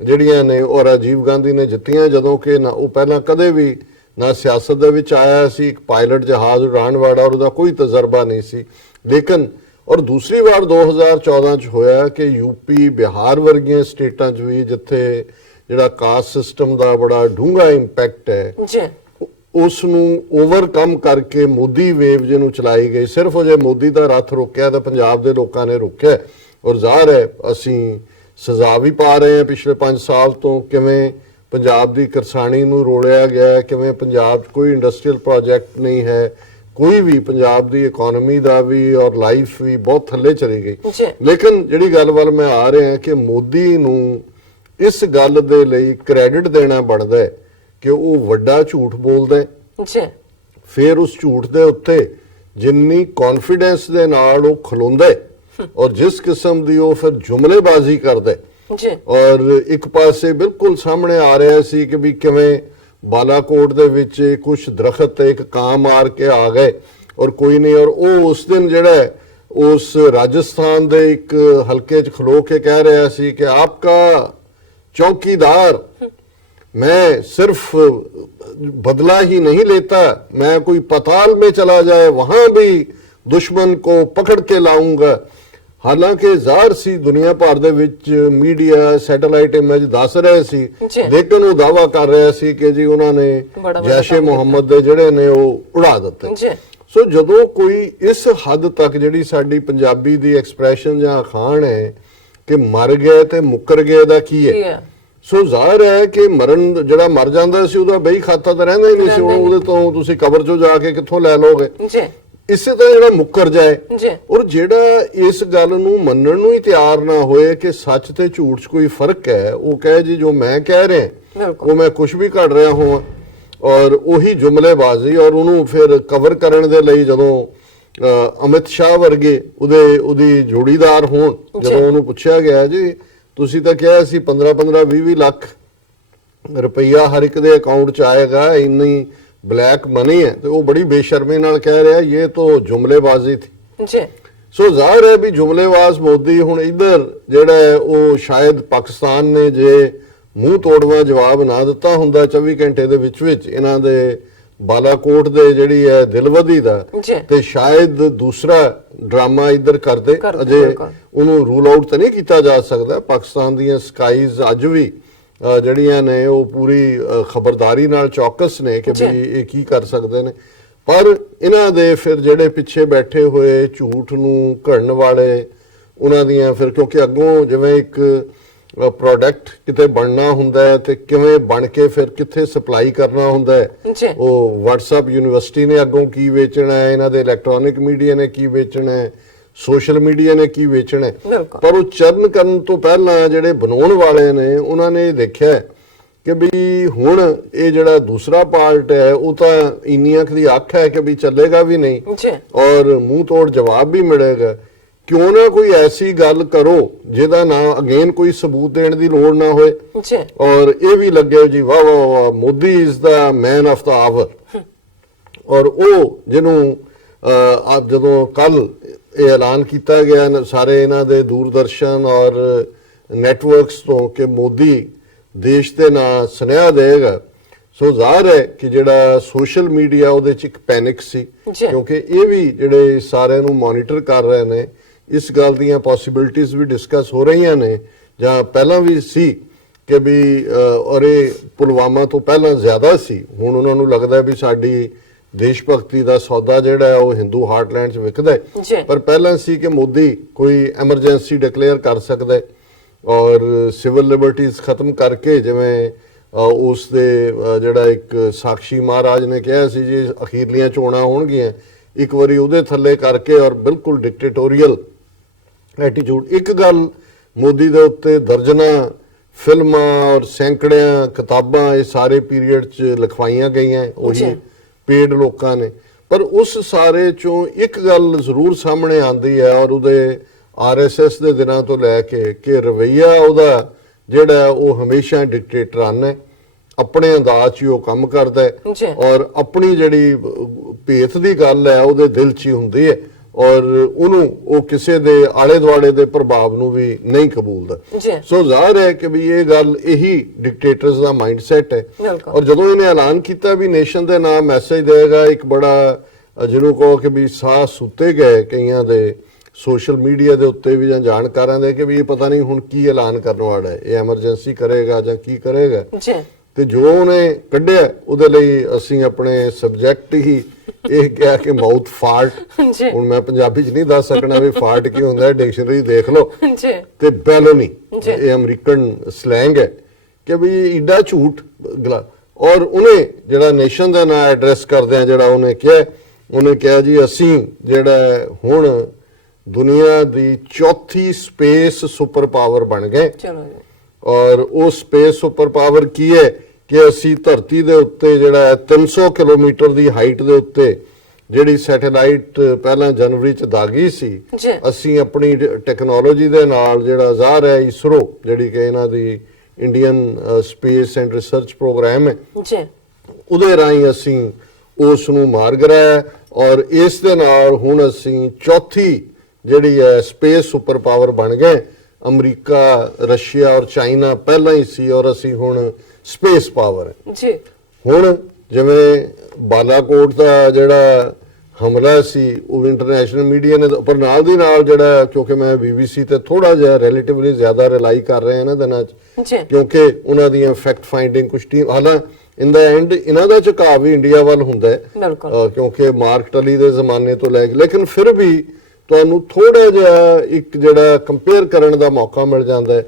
ਜਿਹੜੀਆਂ ਨੇ ਉਹ ਰਾਜੀਵ ਗਾਂਧੀ ਨੇ ਜਿੱਤੀਆਂ, ਜਦੋਂ ਕਿ ਉਹ ਪਹਿਲਾਂ ਕਦੇ ਵੀ ਨਾ ਸਿਆਸਤ ਦੇ ਵਿੱਚ ਆਇਆ ਸੀ, ਇੱਕ ਪਾਇਲਟ ਜਹਾਜ਼ ਉਡਾਉਣ ਵਾਲਾ, ਔਰ ਉਹਦਾ ਕੋਈ ਤਜਰਬਾ ਨਹੀਂ ਸੀ। ਲੇਕਿਨ ਔਰ ਦੂਸਰੀ ਵਾਰ 2014 ਚ ਹੋਇਆ ਕਿ ਯੂਪੀ, ਬਿਹਾਰ ਵਰਗੀਆਂ ਸਟੇਟਾਂ 'ਚ ਵੀ ਜਿੱਥੇ ਜਿਹੜਾ ਕਾਸਟ ਸਿਸਟਮ ਦਾ ਬੜਾ ਡੂੰਘਾ ਇੰਪੈਕਟ ਹੈ, ਉਸ ਨੂੰ ਓਵਰਕਮ ਕਰਕੇ ਮੋਦੀ ਵੇਵ ਜਿਹਨੂੰ ਚਲਾਈ ਗਈ। ਸਿਰਫ ਜੇ ਮੋਦੀ ਦਾ ਰੱਥ ਰੋਕਿਆ ਤਾਂ ਪੰਜਾਬ ਦੇ ਲੋਕਾਂ ਨੇ ਰੋਕਿਆ। ਔਰ ਜ਼ਾਹਰ ਹੈ ਅਸੀਂ ਸਜ਼ਾ ਵੀ ਪਾ ਰਹੇ ਹਾਂ ਪਿਛਲੇ 5 ਸਾਲ ਤੋਂ, ਕਿਵੇਂ ਪੰਜਾਬ ਦੀ ਕਿਸਾਨੀ ਨੂੰ ਰੋਲਿਆ ਗਿਆ, ਕਿਵੇਂ ਪੰਜਾਬ 'ਚ ਕੋਈ ਇੰਡਸਟਰੀਅਲ ਪ੍ਰੋਜੈਕਟ ਨਹੀਂ ਹੈ, ਕੋਈ ਵੀ ਪੰਜਾਬ ਦੀ ਇਕਨੋਮੀ ਦਾ ਵੀ ਔਰ ਲਾਈਫ ਵੀ ਬਹੁਤ ਥੱਲੇ ਚਲੀ ਗਈ। ਲੇਕਿਨ ਜਿਹੜੀ ਗੱਲ ਵੱਲ ਮੈਂ ਆ ਰਿਹਾ ਕਿ ਮੋਦੀ ਨੂੰ ਇਸ ਗੱਲ ਦੇ ਲਈ ਕ੍ਰੈਡਿਟ ਦੇਣਾ ਬਣਦਾ ਹੈ ਕਿ ਉਹ ਵੱਡਾ ਝੂਠ ਬੋਲਦਾ ਹੈ, ਫਿਰ ਉਸ ਝੂਠ ਦੇ ਉੱਤੇ ਜਿੰਨੀ ਕੌਨਫੀਡੈਂਸ ਦੇ ਨਾਲ ਉਹ ਖਲੋਂਦਾ ਹੈ ਔਰ ਜਿਸ ਕਿਸਮ ਦੀ ਉਹ ਫਿਰ ਜੁਮਲੇਬਾਜ਼ੀ ਕਰਦਾ ਹੈ। ਔਰ ਇੱਕ ਪਾਸੇ ਬਿਲਕੁਲ ਸਾਹਮਣੇ ਆ ਰਿਹਾ ਸੀ ਕਿ ਵੀ ਕਿਵੇਂ ਬਾਲਾਕੋਟ ਦੇ ਵਿੱਚ ਕੁਝ ਦਰਖਤ ਤੇ ਇੱਕ ਕਾਂ ਮਾਰ ਕੇ ਆ ਗਏ ਔਰ ਕੋਈ ਨਹੀਂ। ਔਰ ਉਹ ਉਸ ਦਿਨ ਜਿਹੜਾ ਉਸ ਰਾਜਸਥਾਨ ਦੇ ਇੱਕ ਹਲਕੇ 'ਚ ਖਲੋ ਕੇ ਕਹਿ ਰਿਹਾ ਸੀ ਕਿ ਆਪਕਾ ਚੌकीदार मैं सिर्फ बदला ही नहीं लेता, मैं कोई पताल में चला जाए वहां भी दुश्मन को पकड़ के लाऊंगा। ਹਾਲਾਂਕਿ ਜ਼ਾਹਰ ਸੀ ਦੁਨੀਆ ਭਰ ਦੇ ਵਿੱਚ ਮੀਡੀਆ ਸੈਟੇਲਾਈਟ ਇਮੇਜ ਦੱਸ ਰਹੇ ਸੀ, ਲੇਕਿਨ ਉਹ ਦਾਅਵਾ ਕਰ ਰਿਹਾ ਸੀ ਕਿ ਜੀ ਉਹਨਾਂ ਨੇ ਜੈਸ਼ੇ ਮੁਹੰਮਦ ਦੇ ਜਿਹੜੇ ਨੇ ਉਹ ਉਡਾ ਦਿੱਤੇ। ਸੋ ਜਦੋਂ ਕੋਈ ਇਸ ਹੱਦ ਤੱਕ ਜਿਹੜੀ ਸਾਡੀ ਪੰਜਾਬੀ ਦੀ ਐਕਸਪ੍ਰੈਸ਼ਨ ਜਾਂ ਅਖਾਣ ਹੈ ਕਿ ਮਰ ਗਏ ਤੇ ਮੁੱਕਰ ਗਏ ਦਾ ਕੀ ਹੈ, ਸੋ ਜ਼ਾਹਰ ਹੈ ਕਿ ਮਰਨ ਜਿਹੜਾ ਮਰ ਜਾਂਦਾ ਸੀ ਉਹਦਾ ਬਈ ਖਾਤਾ ਤਾਂ ਰਹਿੰਦਾ ਹੀ ਨਹੀਂ ਸੀ, ਉਹਦੇ ਤੋਂ ਤੁਸੀਂ ਕਬਰ 'ਚੋਂ ਜਾ ਕੇ ਕਿੱਥੋਂ ਲੈ ਲਓਗੇ। ਇਸੇ ਤਰ੍ਹਾਂ ਜਿਹੜਾ ਮੁੱਕਰ ਜਾਏ ਔਰ ਜਿਹੜਾ ਇਸ ਗੱਲ ਨੂੰ ਮੰਨਣ ਨੂੰ ਹੀ ਤਿਆਰ ਨਾ ਹੋਏ ਕਿ ਸੱਚ ਤੇ ਝੂਠ 'ਚ ਕੋਈ ਫਰਕ ਹੈ, ਉਹ ਕਹੇ ਜੀ ਜੋ ਮੈਂ ਕਹਿ ਰਿਹਾ ਉਹ ਮੈਂ ਕੁਝ ਵੀ ਘੜ ਰਿਹਾ ਹਾਂ, ਔਰ ਉਹੀ ਜੁਮਲੇਬਾਜ਼ੀ। ਔਰ ਉਹਨੂੰ ਫਿਰ ਕਵਰ ਕਰਨ ਦੇ ਲਈ ਜਦੋਂ ਅਮਿਤ ਸ਼ਾਹ ਵਰਗੇ ਉਹਦੀ ਜੋੜੀਦਾਰ ਹੋਣ, ਜਦੋਂ ਉਹਨੂੰ ਪੁੱਛਿਆ ਗਿਆ ਜੀ ਤੁਸੀਂ ਤਾਂ ਕਿਹਾ ਸੀ 15-15 20 ਲੱਖ ਰੁਪਈਆ ਹਰ ਇੱਕ ਦੇ ਅਕਾਊਂਟ 'ਚ ਆਏਗਾ, ਇੰਨੀ ਬਲੈਕ ਮਨੀ ਹੈ, ਤੇ ਉਹ ਬੜੀ ਬੇਸ਼ਰਮੀ ਨਾਲ ਕਹਿ ਰਿਹਾ ਇਹ ਤਾਂ ਜੁਮਲੇਬਾਜ਼ੀ ਥੀ। ਸੋ ਜ਼ਾਹਿਰ ਹੈ ਵੀ ਜੁਮਲੇਬਾਜ਼ ਮੋਦੀ ਹੁਣ ਇੱਧਰ ਜਿਹੜਾ ਉਹ ਸ਼ਾਇਦ ਪਾਕਿਸਤਾਨ ਨੇ ਜੇ ਮੂੰਹ ਤੋੜਵਾ ਜਵਾਬ ਨਾ ਦਿੱਤਾ ਹੁੰਦਾ 24 ਘੰਟੇ ਦੇ ਵਿੱਚ ਇਹਨਾਂ ਦੇ ਬਾਲਾਕੋਟ ਦੇ ਜਿਹੜੀ ਹੈ ਦਿਲਵਦੀ ਦਾ, ਤੇ ਸ਼ਾਇਦ ਦੂਸਰਾ ਡਰਾਮਾ ਇੱਧਰ ਕਰਦੇ। ਅਜੇ ਉਹਨੂੰ ਰੂਲ ਆਊਟ ਤਾਂ ਨਹੀਂ ਕੀਤਾ ਜਾ ਸਕਦਾ। ਪਾਕਿਸਤਾਨ ਦੀਆਂ ਸਕਾਈਜ਼ ਅੱਜ ਵੀ ਜਿਹੜੀਆਂ ਨੇ ਉਹ ਪੂਰੀ ਖਬਰਦਾਰੀ ਨਾਲ ਚੌਕਸ ਨੇ ਕਿ ਵੀ ਇਹ ਕੀ ਕਰ ਸਕਦੇ ਨੇ। ਪਰ ਇਹਨਾਂ ਦੇ ਫਿਰ ਜਿਹੜੇ ਪਿੱਛੇ ਬੈਠੇ ਹੋਏ ਝੂਠ ਨੂੰ ਘੜਨ ਵਾਲੇ ਉਹਨਾਂ ਦੀਆਂ ਫਿਰ, ਕਿਉਂਕਿ ਅੱਗੋਂ ਜਿਵੇਂ ਇੱਕ ਪ੍ਰੋਡਕਟ ਕਿਤੇ ਬਣਨਾ ਹੁੰਦਾ ਹੈ ਤੇ ਕਿਵੇਂ ਬਣ ਕੇ ਫਿਰ ਕਿੱਥੇ ਸਪਲਾਈ ਕਰਨਾ ਹੁੰਦਾ ਹੈ, ਉਹ WhatsApp ਯੂਨੀਵਰਸਿਟੀ ਨੇ ਅੱਗੋਂ ਕੀ ਵੇਚਣਾ ਹੈ, ਇਹਨਾਂ ਦੇ ਇਲੈਕਟ੍ਰੋਨਿਕ ਮੀਡੀਆ ਨੇ ਕੀ ਵੇਚਣਾ ਹੈ, ਸੋਸ਼ਲ ਮੀਡੀਆ ਨੇ ਕੀ ਵੇਚਣਾ। ਪਰ ਉਹ ਚਰਨ ਕਰਨ ਤੋਂ ਪਹਿਲਾਂ ਜਿਹੜੇ ਬਣਾਉਣ ਵਾਲੇ ਨੇ ਉਹਨਾਂ ਨੇ ਦੇਖਿਆ ਕਿ ਵੀ ਹੁਣ ਇਹ ਜਿਹੜਾ ਦੂਸਰਾ ਪਾਰਟ ਹੈ ਉਹ ਤਾਂ ਇੰਨੀ ਅੱਖ ਦੀ ਅੱਖ ਹੈ ਕਿ ਵੀ ਚੱਲੇਗਾ ਵੀ ਨਹੀਂ ਜੀ ਔਰ ਮੂੰਹ ਤੋੜ ਜਵਾਬ ਵੀ ਮਿਲੇਗਾ। ਕਿਉਂ ਨਾ ਕੋਈ ਐਸੀ ਗੱਲ ਕਰੋ ਜਿਹਦਾ ਨਾ ਅਗੇਨ ਕੋਈ ਸਬੂਤ ਦੇਣ ਦੀ ਲੋੜ ਨਾ ਹੋਏ ਜੀ ਔਰ ਇਹ ਵੀ ਲੱਗੇ ਜੀ ਵਾਹ ਵਾਹ ਵਾਹ Modi is the man of the hour. ਔਰ ਉਹ ਜਿਹਨੂੰ ਆਪ ਜਦੋਂ ਕੱਲ ਇਹ ਐਲਾਨ ਕੀਤਾ ਗਿਆ ਸਾਰੇ ਇਹਨਾਂ ਦੇ ਦੂਰਦਰਸ਼ਨ ਔਰ ਨੈਟਵਰਕਸ ਤੋਂ ਕਿ ਮੋਦੀ ਦੇਸ਼ ਦੇ ਨਾਂ ਸੁਨੇਹਾ ਦੇਗਾ, ਸੋ ਜ਼ਾਹਰ ਹੈ ਕਿ ਜਿਹੜਾ ਸੋਸ਼ਲ ਮੀਡੀਆ ਉਹਦੇ ਚ ਇੱਕ ਪੈਨਿਕ ਸੀ ਕਿਉਂਕਿ ਇਹ ਵੀ ਜਿਹੜੇ ਸਾਰਿਆਂ ਨੂੰ ਮੋਨੀਟਰ ਕਰ ਰਹੇ ਨੇ ਇਸ ਗੱਲ ਦੀਆਂ ਪੋਸਿਬਿਲਿਟੀਆਂ ਵੀ ਡਿਸਕਸ ਹੋ ਰਹੀਆਂ ਨੇ ਜਾਂ ਪਹਿਲਾਂ ਵੀ ਸੀ ਕਿ ਵੀ ਔਰ ਇਹ ਪੁਲਵਾਮਾ ਤੋਂ ਪਹਿਲਾਂ ਜ਼ਿਆਦਾ ਸੀ। ਹੁਣ ਉਹਨਾਂ ਨੂੰ ਲੱਗਦਾ ਵੀ ਸਾਡੀ ਦੇਸ਼ ਭਗਤੀ ਦਾ ਸੌਦਾ ਜਿਹੜਾ ਹੈ ਉਹ ਹਿੰਦੂ ਹਾਰਟਲੈਂਡ 'ਚ ਵਿਕਦਾ ਹੈ, ਪਰ ਪਹਿਲਾਂ ਸੀ ਕਿ ਮੋਦੀ ਕੋਈ ਐਮਰਜੈਂਸੀ ਡਿਕਲੇਅਰ ਕਰ ਸਕਦਾ ਹੈ ਔਰ ਸਿਵਲ ਲਿਬਰਟੀਜ਼ ਖਤਮ ਕਰਕੇ ਜਿਵੇਂ ਉਸ ਦੇ ਜਿਹੜਾ ਇੱਕ ਸਾਖੀ ਮਹਾਰਾਜ ਨੇ ਕਿਹਾ ਸੀ ਜੀ ਅਖੀਰਲੀਆਂ ਚੋਣਾਂ ਹੋਣਗੀਆਂ ਇੱਕ ਵਾਰੀ ਉਹਦੇ ਥੱਲੇ ਕਰਕੇ ਔਰ ਬਿਲਕੁਲ ਡਿਕਟੇਟੋਰੀਅਲ ਐਟੀਟਿਊਡ। ਇੱਕ ਗੱਲ ਮੋਦੀ ਦੇ ਉੱਤੇ ਦਰਜਨਾਂ ਫਿਲਮਾਂ ਔਰ ਸੈਂਕੜਿਆਂ ਕਿਤਾਬਾਂ ਇਹ ਸਾਰੇ ਪੀਰੀਅਡ 'ਚ ਲਿਖਵਾਈਆਂ ਗਈਆਂ ਉਹੀ ਪੇਡ ਲੋਕਾਂ ਨੇ, ਪਰ ਉਸ ਸਾਰੇ ਚੋਂ ਇੱਕ ਗੱਲ ਜ਼ਰੂਰ ਸਾਹਮਣੇ ਆਉਂਦੀ ਹੈ ਔਰ ਉਹਦੇ ਆਰਐਸਐਸ ਦੇ ਦਿਨਾਂ ਤੋਂ ਲੈ ਕੇ ਕਿ ਰਵੱਈਆ ਉਹਦਾ ਜਿਹੜਾ ਉਹ ਹਮੇਸ਼ਾ ਡਿਕਟੇਟਰਾਨਾ ਹੈ, ਆਪਣੇ ਅੰਦਾਜ਼ 'ਚ ਉਹ ਕੰਮ ਕਰਦਾ ਹੈ ਔਰ ਆਪਣੀ ਜਿਹੜੀ ਭੇਤ ਦੀ ਗੱਲ ਹੈ ਉਹਦੇ ਦਿਲ 'ਚ ਹੀ ਹੁੰਦੀ ਹੈ ਔਰ ਉਹਨੂੰ ਉਹ ਕਿਸੇ ਦੇ ਆਲੇ ਦੁਆਲੇ ਦੇ ਪ੍ਰਭਾਵ ਨੂੰ ਵੀ ਨਹੀਂ ਕਬੂਲਦਾ। ਸੋ ਜ਼ਾਹਿਰ ਹੈ ਕਿ ਵੀ ਇਹ ਗੱਲ ਇਹੀ ਡਿਕਟੇਟਰਸ ਦਾ ਮਾਈਂਡਸੈਟ ਹੈ ਔਰ ਜਦੋਂ ਇਹਨੇ ਐਲਾਨ ਕੀਤਾ ਵੀ ਨੇਸ਼ਨ ਦੇ ਨਾਮ ਮੈਸੇਜ ਦੇਗਾ ਇੱਕ ਬੜਾ ਜਿਹਨੂੰ ਕਹੋ ਕਿ ਵੀ ਸਾਹ ਸੁੱਤੇ ਗਏ ਕਈਆਂ ਦੇ ਸੋਸ਼ਲ ਮੀਡੀਆ ਦੇ ਉੱਤੇ ਵੀ ਜਾਂ ਜਾਣਕਾਰਾਂ ਦੇ ਕਿ ਵੀ ਇਹ ਪਤਾ ਨਹੀਂ ਹੁਣ ਕੀ ਐਲਾਨ ਕਰਨ ਵਾਲਾ ਹੈ, ਇਹ ਐਮਰਜੈਂਸੀ ਕਰੇਗਾ ਜਾਂ ਕੀ ਕਰੇਗਾ। ਤੇ ਜੋ ਉਹਨੇ ਕੱਢਿਆ ਉਹਦੇ ਲਈ ਅਸੀਂ ਆਪਣੇ ਸਬਜੈਕਟ ਹੀ ਇਹ ਕਿਹਾ ਕਿ ਮਾਊਥ ਫਾਰਟ। ਹੁਣ ਮੈਂ ਪੰਜਾਬੀ ਚ ਨਹੀਂ ਦੱਸ ਸਕਣਾ ਵੀ ਫਾਰਟ ਕੀ ਹੁੰਦਾ, ਡਿਕਸ਼ਨਰੀ ਦੇਖ ਲਓ। ਤੇ ਬੈਲੋਨੀ ਇਹ ਅਮਰੀਕਨ ਸਲੈਂਗ ਹੈ ਕਿ ਵੀ ਈਡਾ ਝੂਠ ਔਰ ਉਹਨੇ ਜਿਹੜਾ ਨੇਸ਼ਨ ਦਾ ਨਾਂ ਐਡਰੈਸ ਕਰਦੇ ਆ ਜਿਹੜਾ ਉਹਨੇ ਕਿਹਾ ਜੀ ਅਸੀਂ ਜਿਹੜਾ ਹੁਣ ਦੁਨੀਆ ਦੀ ਚੌਥੀ ਸਪੇਸ ਸੁਪਰ ਪਾਵਰ ਬਣ ਗਏ ਔਰ ਉਹ ਸਪੇਸ ਸੁਪਰ ਪਾਵਰ ਕੀ ਹੈ ਕਿ ਅਸੀਂ ਧਰਤੀ ਦੇ ਉੱਤੇ ਜਿਹੜਾ 300 ਕਿਲੋਮੀਟਰ ਦੀ ਹਾਈਟ ਦੇ ਉੱਤੇ ਜਿਹੜੀ ਸੈਟੇਲਾਈਟ ਪਹਿਲਾਂ ਜਨਵਰੀ ਚ ਦਾਗੀ ਸੀ ਅਸੀਂ ਆਪਣੀ ਟੈਕਨੋਲੋਜੀ ਦੇ ਨਾਲ ਜਿਹੜਾ ਜ਼ਾਹਰ ਹੈ ਇਸਰੋ ਜਿਹੜੀ ਕਿ ਇਹਨਾਂ ਦੀ Indian space and research programme ਹੈ ਉਹਦੇ ਰਾਹੀਂ ਅਸੀਂ ਉਸ ਨੂੰ ਮਾਰ ਗਿਰਾਇਆ ਔਰ ਇਸ ਦੇ ਨਾਲ ਹੁਣ ਅਸੀਂ ਚੌਥੀ ਜਿਹੜੀ ਹੈ ਸਪੇਸ ਸੁਪਰ ਪਾਵਰ ਬਣ ਗਏ। ਅਮਰੀਕਾ ਰਸ਼ੀਆ ਔਰ ਚਾਈਨਾ ਪਹਿਲਾਂ ਹੀ ਸੀ ਔਰ ਅਸੀਂ ਹੁਣ ਸਪੇਸ ਪਾਵਰ ਹੈ। ਹੁਣ ਜਿਵੇਂ ਬਾਲਾਕੋਟ ਦਾ ਜਿਹੜਾ ਹਮਲਾ ਸੀ ਉਹ ਇੰਟਰਨੈਸ਼ਨਲ ਮੀਡੀਆ ਨੇ ਪਰ ਨਾਲ ਦੀ ਨਾਲ ਜਿਹੜਾ ਕਿਉਂਕਿ ਮੈਂ BBC ਤੇ ਥੋੜਾ ਜਿਹਾ ਰਿਲੇਟਿਵਲੀ ਜ਼ਿਆਦਾ ਰਿਲਾਈ ਕਰ ਰਿਹਾ ਇਹਨਾਂ ਦਿਨਾਂ 'ਚ ਕਿਉਂਕਿ ਉਹਨਾਂ ਦੀਆਂ ਫੈਕਟ ਫਾਈਂਡਿੰਗ ਕੁਝ ਟੀਮ ਹਾਲਾਂ ਇਨ ਦਾ ਐਂਡ ਇਹਨਾਂ ਦਾ ਝੁਕਾਅ ਵੀ ਇੰਡੀਆ ਵੱਲ ਹੁੰਦਾ ਹੈ ਕਿਉਂਕਿ ਮਾਰਕ ਟਲੀ ਦੇ ਜ਼ਮਾਨੇ ਤੋਂ ਲੈ ਕੇ ਲੇਕਿਨ ਫਿਰ ਵੀ ਤੁਹਾਨੂੰ ਥੋੜਾ ਜਿਹਾ ਇੱਕ ਜਿਹੜਾ ਕੰਪੇਅਰ ਕਰਨ ਦਾ ਮੌਕਾ ਮਿਲ ਜਾਂਦਾ ਹੈ।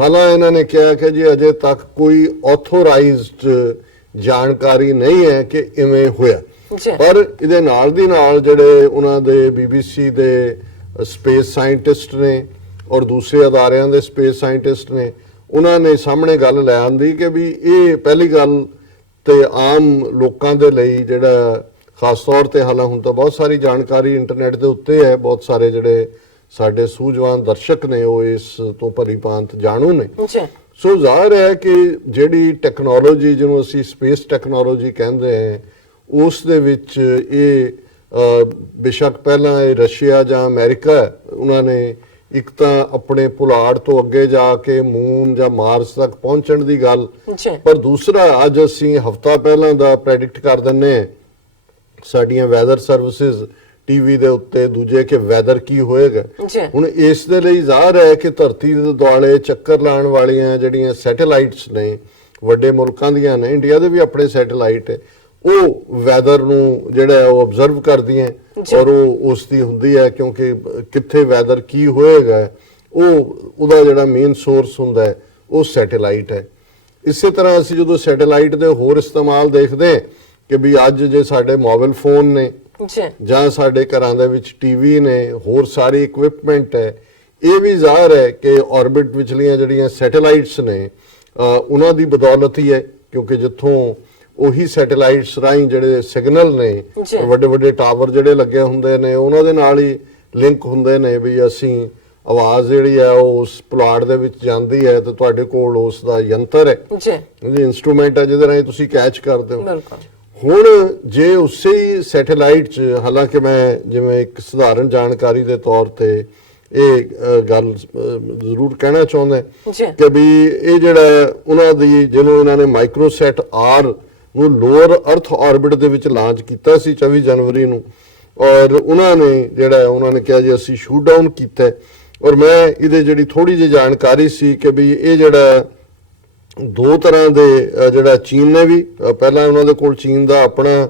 ਹਾਲਾਂ ਇਹਨਾਂ ਨੇ ਕਿਹਾ ਕਿ ਜੀ ਅਜੇ ਤੱਕ ਕੋਈ ਆਥੋਰਾਈਜ਼ਡ ਜਾਣਕਾਰੀ ਨਹੀਂ ਹੈ ਕਿ ਇਵੇਂ ਹੋਇਆ, ਪਰ ਇਹਦੇ ਨਾਲ ਦੀ ਨਾਲ ਜਿਹੜੇ ਉਹਨਾਂ ਦੇ BBC ਦੇ ਸਪੇਸ ਸਾਇੰਟਿਸਟ ਨੇ ਔਰ ਦੂਸਰੇ ਅਦਾਰਿਆਂ ਦੇ ਸਪੇਸ ਸਾਇੰਟਿਸਟ ਨੇ ਉਹਨਾਂ ਨੇ ਸਾਹਮਣੇ ਗੱਲ ਲੈ ਆਂਦੀ ਕਿ ਵੀ ਇਹ ਪਹਿਲੀ ਗੱਲ ਤੇ ਆਮ ਲੋਕਾਂ ਦੇ ਲਈ ਜਿਹੜਾ ਖਾਸ ਤੌਰ ਤੇ ਹਾਲਾਂ ਹੁਣ ਤਾਂ ਬਹੁਤ ਸਾਰੀ ਜਾਣਕਾਰੀ ਇੰਟਰਨੈਟ ਦੇ ਉੱਤੇ ਹੈ, ਬਹੁਤ ਸਾਰੇ ਜਿਹੜੇ ਸਾਡੇ ਸੂਝਵਾਨ ਦਰਸ਼ਕ ਨੇ ਉਹ ਇਸ ਤੋਂ ਭਲੀਭਾਂਤ ਜਾਣੂ ਨੇ। ਸੋ ਜ਼ਾਹਿਰ ਹੈ ਕਿ ਜਿਹੜੀ ਟੈਕਨੋਲੋਜੀ ਜਿਹਨੂੰ ਅਸੀਂ ਸਪੇਸ ਟੈਕਨੋਲੋਜੀ ਕਹਿੰਦੇ ਹਾਂ ਉਸ ਦੇ ਵਿੱਚ ਇਹ ਬੇਸ਼ੱਕ ਪਹਿਲਾਂ ਇਹ ਰਸ਼ੀਆ ਜਾਂ ਅਮਰੀਕਾ ਉਹਨਾਂ ਨੇ ਇੱਕ ਤਾਂ ਆਪਣੇ ਪੁਲਾੜ ਤੋਂ ਅੱਗੇ ਜਾ ਕੇ ਮੂਨ ਜਾਂ ਮਾਰਸ ਤੱਕ ਪਹੁੰਚਣ ਦੀ ਗੱਲ, ਪਰ ਦੂਸਰਾ ਅੱਜ ਅਸੀਂ ਹਫ਼ਤਾ ਪਹਿਲਾਂ ਦਾ ਪ੍ਰੈਡਿਕਟ ਕਰ ਦਿੰਨੇ ਹਾਂ ਸਾਡੀਆਂ ਵੈਦਰ ਸਰਵਿਸਿਜ਼ ਟੀਵੀ ਦੇ ਉੱਤੇ ਦੂਜੇ ਕਿ ਵੈਦਰ ਕੀ ਹੋਏਗਾ। ਹੁਣ ਇਸ ਦੇ ਲਈ ਜ਼ਾਹਰ ਹੈ ਕਿ ਧਰਤੀ ਦੇ ਦੁਆਲੇ ਚੱਕਰ ਲਾਉਣ ਵਾਲੀਆਂ ਜਿਹੜੀਆਂ ਸੈਟੇਲਾਈਟਸ ਨੇ ਵੱਡੇ ਮੁਲਕਾਂ ਦੀਆਂ ਨੇ, ਇੰਡੀਆ ਦੇ ਵੀ ਆਪਣੇ ਸੈਟੇਲਾਈਟ ਹੈ, ਉਹ ਵੈਦਰ ਨੂੰ ਜਿਹੜਾ ਉਹ ਆਬਜ਼ਰਵ ਕਰਦੀਆਂ ਔਰ ਉਹ ਉਸ ਦੀ ਹੁੰਦੀ ਹੈ ਕਿਉਂਕਿ ਕਿੱਥੇ ਵੈਦਰ ਕੀ ਹੋਏਗਾ ਉਹਦਾ ਜਿਹੜਾ ਮੇਨ ਸੋਰਸ ਹੁੰਦਾ ਹੈ ਉਹ ਸੈਟੇਲਾਈਟ ਹੈ। ਇਸੇ ਤਰ੍ਹਾਂ ਅਸੀਂ ਜਦੋਂ ਸੈਟੇਲਾਈਟ ਦੇ ਹੋਰ ਇਸਤੇਮਾਲ ਦੇਖਦੇ ਕਿ ਵੀ ਅੱਜ ਜੇ ਸਾਡੇ ਮੋਬਾਈਲ ਫੋਨ ਨੇ ਜਾਂ ਸਾਡੇ ਘਰਾਂ ਦੇ ਵਿੱਚ ਟੀਵੀ ਨੇ ਹੋਰ ਸਾਰੀ ਇਕਵਿਪਮੈਂਟ ਹੈ, ਇਹ ਵੀ ਜ਼ਾਹਰ ਹੈ ਕਿ ਆਰਬਿਟ ਵਿਚਲੀਆਂ ਜਿਹੜੀਆਂ ਸੈਟੇਲਾਈਟਸ ਨੇ ਉਹਨਾਂ ਦੀ ਬਦੌਲਤ ਹੀ ਹੈ, ਕਿਉਂਕਿ ਜਿੱਥੋਂ ਉਹੀ ਸੈਟੇਲਾਈਟਸ ਰਾਹੀਂ ਜਿਹੜੇ ਸਿਗਨਲ ਨੇ, ਵੱਡੇ ਵੱਡੇ ਟਾਵਰ ਜਿਹੜੇ ਲੱਗੇ ਹੁੰਦੇ ਨੇ, ਉਹਨਾਂ ਦੇ ਨਾਲ ਹੀ ਲਿੰਕ ਹੁੰਦੇ ਨੇ ਵੀ ਅਸੀਂ ਆਵਾਜ਼ ਜਿਹੜੀ ਹੈ ਉਹ ਉਸ ਪਲਾਟ ਦੇ ਵਿੱਚ ਜਾਂਦੀ ਹੈ ਤੇ ਤੁਹਾਡੇ ਕੋਲ ਉਸ ਦਾ ਯੰਤਰ ਹੈ ਜੀ, ਇਨਸਟਰੂਮੈਂਟ ਹੈ ਜਿਹਦੇ ਰਾਹੀਂ ਤੁਸੀਂ ਕੈਚ ਕਰਦੇ ਹੋ। ਹੁਣ ਜੇ ਉਸੇ ਹੀ ਸੈਟੇਲਾਈਟ 'ਚ, ਹਾਲਾਂਕਿ ਮੈਂ ਜਿਵੇਂ ਇੱਕ ਸਧਾਰਨ ਜਾਣਕਾਰੀ ਦੇ ਤੌਰ ਤੇ ਇਹ ਗੱਲ ਜ਼ਰੂਰ ਕਹਿਣਾ ਚਾਹੁੰਦਾ ਕਿ ਵੀ ਇਹ ਜਿਹੜਾ ਉਹਨਾਂ ਦੀ ਜਿਹਨੂੰ ਇਹਨਾਂ ਨੇ ਮਾਈਕਰੋਸੈਟ ਆਰ ਨੂੰ ਲੋਅਰ ਅਰਥ ਆਰਬਿਟ ਦੇ ਵਿੱਚ ਲਾਂਚ ਕੀਤਾ ਸੀ 24 ਜਨਵਰੀ ਨੂੰ, ਔਰ ਉਹਨਾਂ ਨੇ ਕਿਹਾ ਜੀ ਅਸੀਂ ਸ਼ੂਟ ਡਾਊਨ ਕੀਤਾ, ਔਰ ਮੈਂ ਇਹਦੇ ਜਿਹੜੀ ਥੋੜੀ ਜਿਹੀ ਜਾਣਕਾਰੀ ਸੀ ਕਿ ਵੀ ਇਹ ਜਿਹੜਾ ਦੋ ਤਰ੍ਹਾਂ ਦੇ ਜਿਹੜਾ ਚੀਨ ਨੇ ਵੀ ਪਹਿਲਾਂ ਉਹਨਾਂ ਦੇ ਕੋਲ ਚੀਨ ਦਾ ਆਪਣਾ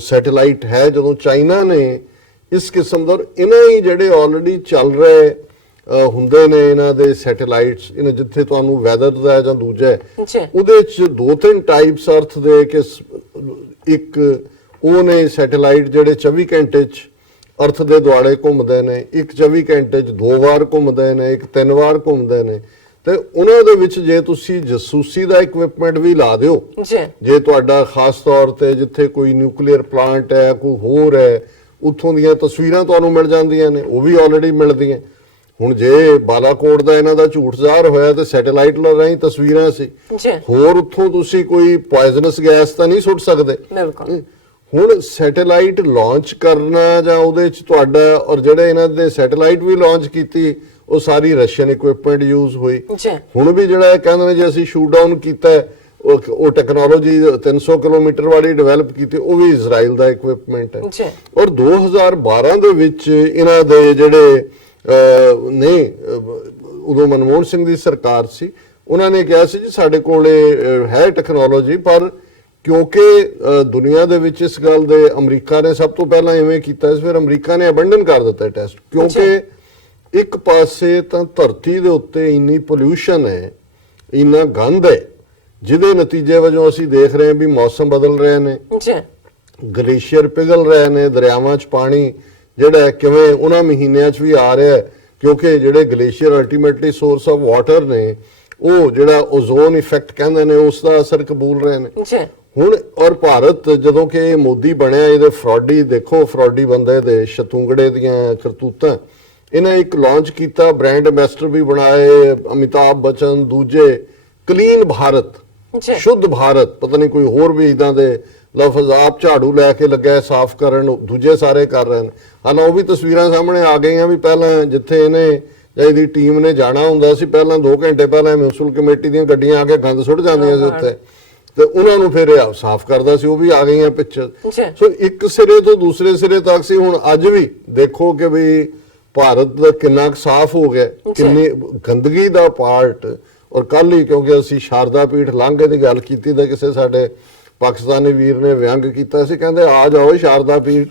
ਸੈਟੇਲਾਈਟ ਹੈ, ਜਦੋਂ ਚਾਈਨਾ ਨੇ ਇਸ ਕਿਸਮ ਦਾ ਇਹਨਾਂ ਹੀ ਜਿਹੜੇ ਆਲਰੇਡੀ ਚੱਲ ਰਹੇ ਹੁੰਦੇ ਨੇ ਇਹਨਾਂ ਦੇ ਸੈਟੇਲਾਈਟਸ, ਇਹਨਾਂ ਜਿੱਥੇ ਤੁਹਾਨੂੰ ਵੈਦਰ ਦਾ ਜਾਂ ਦੂਜਾ ਉਹਦੇ ਚ ਦੋ ਤਿੰਨ ਟਾਈਪਸ ਅਰਥ ਦੇ ਕਿ ਇੱਕ ਉਹ ਨੇ ਸੈਟੇਲਾਈਟ ਜਿਹੜੇ 24 ਘੰਟੇ ਚ ਅਰਥ ਦੇ ਦੁਆਲੇ ਘੁੰਮਦੇ ਨੇ, ਇੱਕ 24 ਘੰਟੇ ਚ 2 ਵਾਰ ਘੁੰਮਦੇ ਨੇ, ਇੱਕ 3 ਵਾਰ ਘੁੰਮਦੇ ਨੇ, ਤੇ ਉਹਨਾਂ ਦੇ ਵਿੱਚ ਜੇ ਤੁਸੀਂ ਜਸੂਸੀ ਦਾ ਇਕਵਿਪਮੈਂਟ ਵੀ ਲਾ ਦਿਓ, ਜੇ ਤੁਹਾਡਾ ਖਾਸ ਤੌਰ ਤੇ ਜਿੱਥੇ ਕੋਈ ਨਿਊਕਲੀਅਰ ਪਲਾਂਟ ਹੈ, ਕੋਈ ਹੋਰ ਹੈ, ਉੱਥੋਂ ਦੀਆਂ ਤਸਵੀਰਾਂ ਤੁਹਾਨੂੰ ਮਿਲ ਜਾਂਦੀਆਂ ਨੇ, ਉਹ ਵੀ ਆਲਰੇਡੀ ਮਿਲਦੀਆਂ। ਹੁਣ ਜੇ ਬਾਲਾਕੋਟ ਦਾ ਇਹਨਾਂ ਦਾ ਝੂਠ ਜ਼ਾਹਰ ਹੋਇਆ ਤੇ ਸੈਟੇਲਾਈਟ ਰਾਹੀਂ ਤਸਵੀਰਾਂ ਸੀ, ਹੋਰ ਉੱਥੋਂ ਤੁਸੀਂ ਕੋਈ ਪੋਇਜ਼ਨਸ ਗੈਸ ਤਾਂ ਨਹੀਂ ਸੁੱਟ ਸਕਦੇ। ਹੁਣ ਸੈਟੇਲਾਈਟ ਲਾਂਚ ਕਰਨਾ ਜਾਂ ਉਹਦੇ ਚ ਤੁਹਾਡਾ, ਔਰ ਜਿਹੜੇ ਇਹਨਾਂ ਦੇ ਸੈਟੇਲਾਈਟ ਵੀ ਲਾਂਚ ਕੀਤੀ ਉਹ ਸਾਰੀ ਰਸ਼ੀਅਨ ਇਕਵਿਪਮੈਂਟ ਯੂਜ਼ ਹੋਈ। ਹੁਣ ਵੀ ਜਿਹੜਾ ਕਹਿੰਦੇ ਨੇ ਜੇ ਅਸੀਂ ਸ਼ੂਟ ਡਾਊਨ ਕੀਤਾ ਉਹ ਟੈਕਨੋਲੋਜੀ 300 ਕਿਲੋਮੀਟਰ ਵਾਲੀ ਡਿਵੈਲਪ ਕੀਤੀ, ਉਹ ਵੀ ਇਜ਼ਰਾਈਲ ਦਾ ਇਕਵਿਪਮੈਂਟ ਹੈ। ਔਰ 2012 ਦੇ ਵਿੱਚ ਇਹਨਾਂ ਦੇ ਜਿਹੜੇ ਨੇ, ਉਦੋਂ ਮਨਮੋਹਨ ਸਿੰਘ ਦੀ ਸਰਕਾਰ ਸੀ, ਉਹਨਾਂ ਨੇ ਕਿਹਾ ਸੀ ਜੀ ਸਾਡੇ ਕੋਲ ਹੈ ਟੈਕਨੋਲੋਜੀ, ਪਰ ਕਿਉਂਕਿ ਦੁਨੀਆ ਦੇ ਵਿੱਚ ਇਸ ਗੱਲ ਦੇ ਅਮਰੀਕਾ ਨੇ ਸਭ ਤੋਂ ਪਹਿਲਾਂ ਇਵੇਂ ਕੀਤਾ ਸੀ, ਫਿਰ ਅਮਰੀਕਾ ਨੇ ਅਬੈਂਡਨ ਕਰ ਦਿੱਤਾ ਟੈਸਟ, ਕਿਉਂਕਿ ਇੱਕ ਪਾਸੇ ਤਾਂ ਧਰਤੀ ਦੇ ਉੱਤੇ ਇੰਨੀ ਪੋਲਿਊਸ਼ਨ ਹੈ, ਇੰਨਾ ਗੰਦ ਹੈ, ਜਿਹਦੇ ਨਤੀਜੇ ਵਜੋਂ ਅਸੀਂ ਦੇਖ ਰਹੇ ਹਾਂ ਵੀ ਮੌਸਮ ਬਦਲ ਰਹੇ ਨੇ, ਗਲੇਸ਼ੀਅਰ ਪਿਘਲ ਰਹੇ ਨੇ, ਦਰਿਆਵਾਂ 'ਚ ਪਾਣੀ ਜਿਹੜਾ ਕਿਵੇਂ ਉਹਨਾਂ ਮਹੀਨਿਆਂ 'ਚ ਵੀ ਆ ਰਿਹਾ, ਕਿਉਂਕਿ ਜਿਹੜੇ glacier ultimately source of water ਨੇ, ਉਹ ਜਿਹੜਾ ਓਜ਼ੋਨ ਇਫੈਕਟ ਕਹਿੰਦੇ ਨੇ ਉਸ ਦਾ ਅਸਰ ਕਬੂਲ ਰਹੇ ਨੇ। ਹੁਣ ਔਰ ਭਾਰਤ ਜਦੋਂ ਕਿ ਮੋਦੀ ਬਣਿਆ, ਇਹਦੇ ਫਰਾਡੀ ਬੰਦੇ ਦੇ ਸ਼ਤੂੰਗੜੇ ਦੀਆਂ ਕਰਤੂਤਾਂ, ਇਹਨਾਂ ਇੱਕ ਲਾਂਚ ਕੀਤਾ, ਬ੍ਰਾਂਡ ਐਂਬੈਸਡਰ ਵੀ ਬਣਾਏ, ਅਮਿਤਾਭ ਬੱਚਨ, ਦੂਜੇ, ਕਲੀਨ ਭਾਰਤ, ਸ਼ੁੱਧ ਭਾਰਤ, ਪਤਾ ਨਹੀਂ ਕੋਈ ਹੋਰ ਵੀ ਇਦਾਂ ਦੇ ਲਫ਼ਜ਼, ਆਪ ਝਾੜੂ ਲੈ ਕੇ ਲੱਗਾ ਸਾਫ਼ ਕਰਨ, ਦੂਜੇ ਸਾਰੇ ਕਰ ਰਹੇ ਨੇ। ਹਾਲਾਂ ਉਹ ਵੀ ਤਸਵੀਰਾਂ ਸਾਹਮਣੇ ਆ ਗਈਆਂ ਵੀ ਪਹਿਲਾਂ ਜਿੱਥੇ ਇਹਨੇ ਜਾਂ ਇਹਦੀ ਟੀਮ ਨੇ ਜਾਣਾ ਹੁੰਦਾ ਸੀ, ਪਹਿਲਾਂ 2 ਘੰਟੇ ਪਹਿਲਾਂ ਮਿਊਨਿਸਪਲ ਕਮੇਟੀ ਦੀਆਂ ਗੱਡੀਆਂ ਆ ਕੇ ਗੰਦ ਸੁੱਟ ਜਾਂਦੀਆਂ ਸੀ ਉੱਤੇ, ਤੇ ਉਹਨਾਂ ਨੂੰ ਫਿਰ ਇਹ ਸਾਫ਼ ਕਰਦਾ ਸੀ, ਉਹ ਵੀ ਆ ਗਈਆਂ ਪਿਕਚਰ। ਸੋ ਇੱਕ ਸਿਰੇ ਤੋਂ ਦੂਸਰੇ ਸਿਰੇ ਤੱਕ ਸੀ। ਹੁਣ ਅੱਜ ਵੀ ਦੇਖੋ ਕਿ ਵੀ ਭਾਰਤ ਦਾ ਕਿੰਨਾ ਸਾਫ਼ ਹੋ ਗਿਆ, ਕਿੰਨੀ ਗੰਦਗੀ ਦਾ ਪਾਰਟ। ਔਰ ਕੱਲ ਹੀ ਕਿਉਂਕਿ ਅਸੀਂ ਸ਼ਾਰਦਾ ਪੀਠ ਲਾਂਘੇ ਦੀ ਗੱਲ ਕੀਤੀ ਤਾਂ ਕਿਸੇ ਸਾਡੇ ਪਾਕਿਸਤਾਨੀ ਵੀਰ ਨੇ ਵਿਅੰਗ ਕੀਤਾ ਸੀ, ਕਹਿੰਦੇ ਆ ਜਾਓ ਸ਼ਾਰਦਾ ਪੀਠ,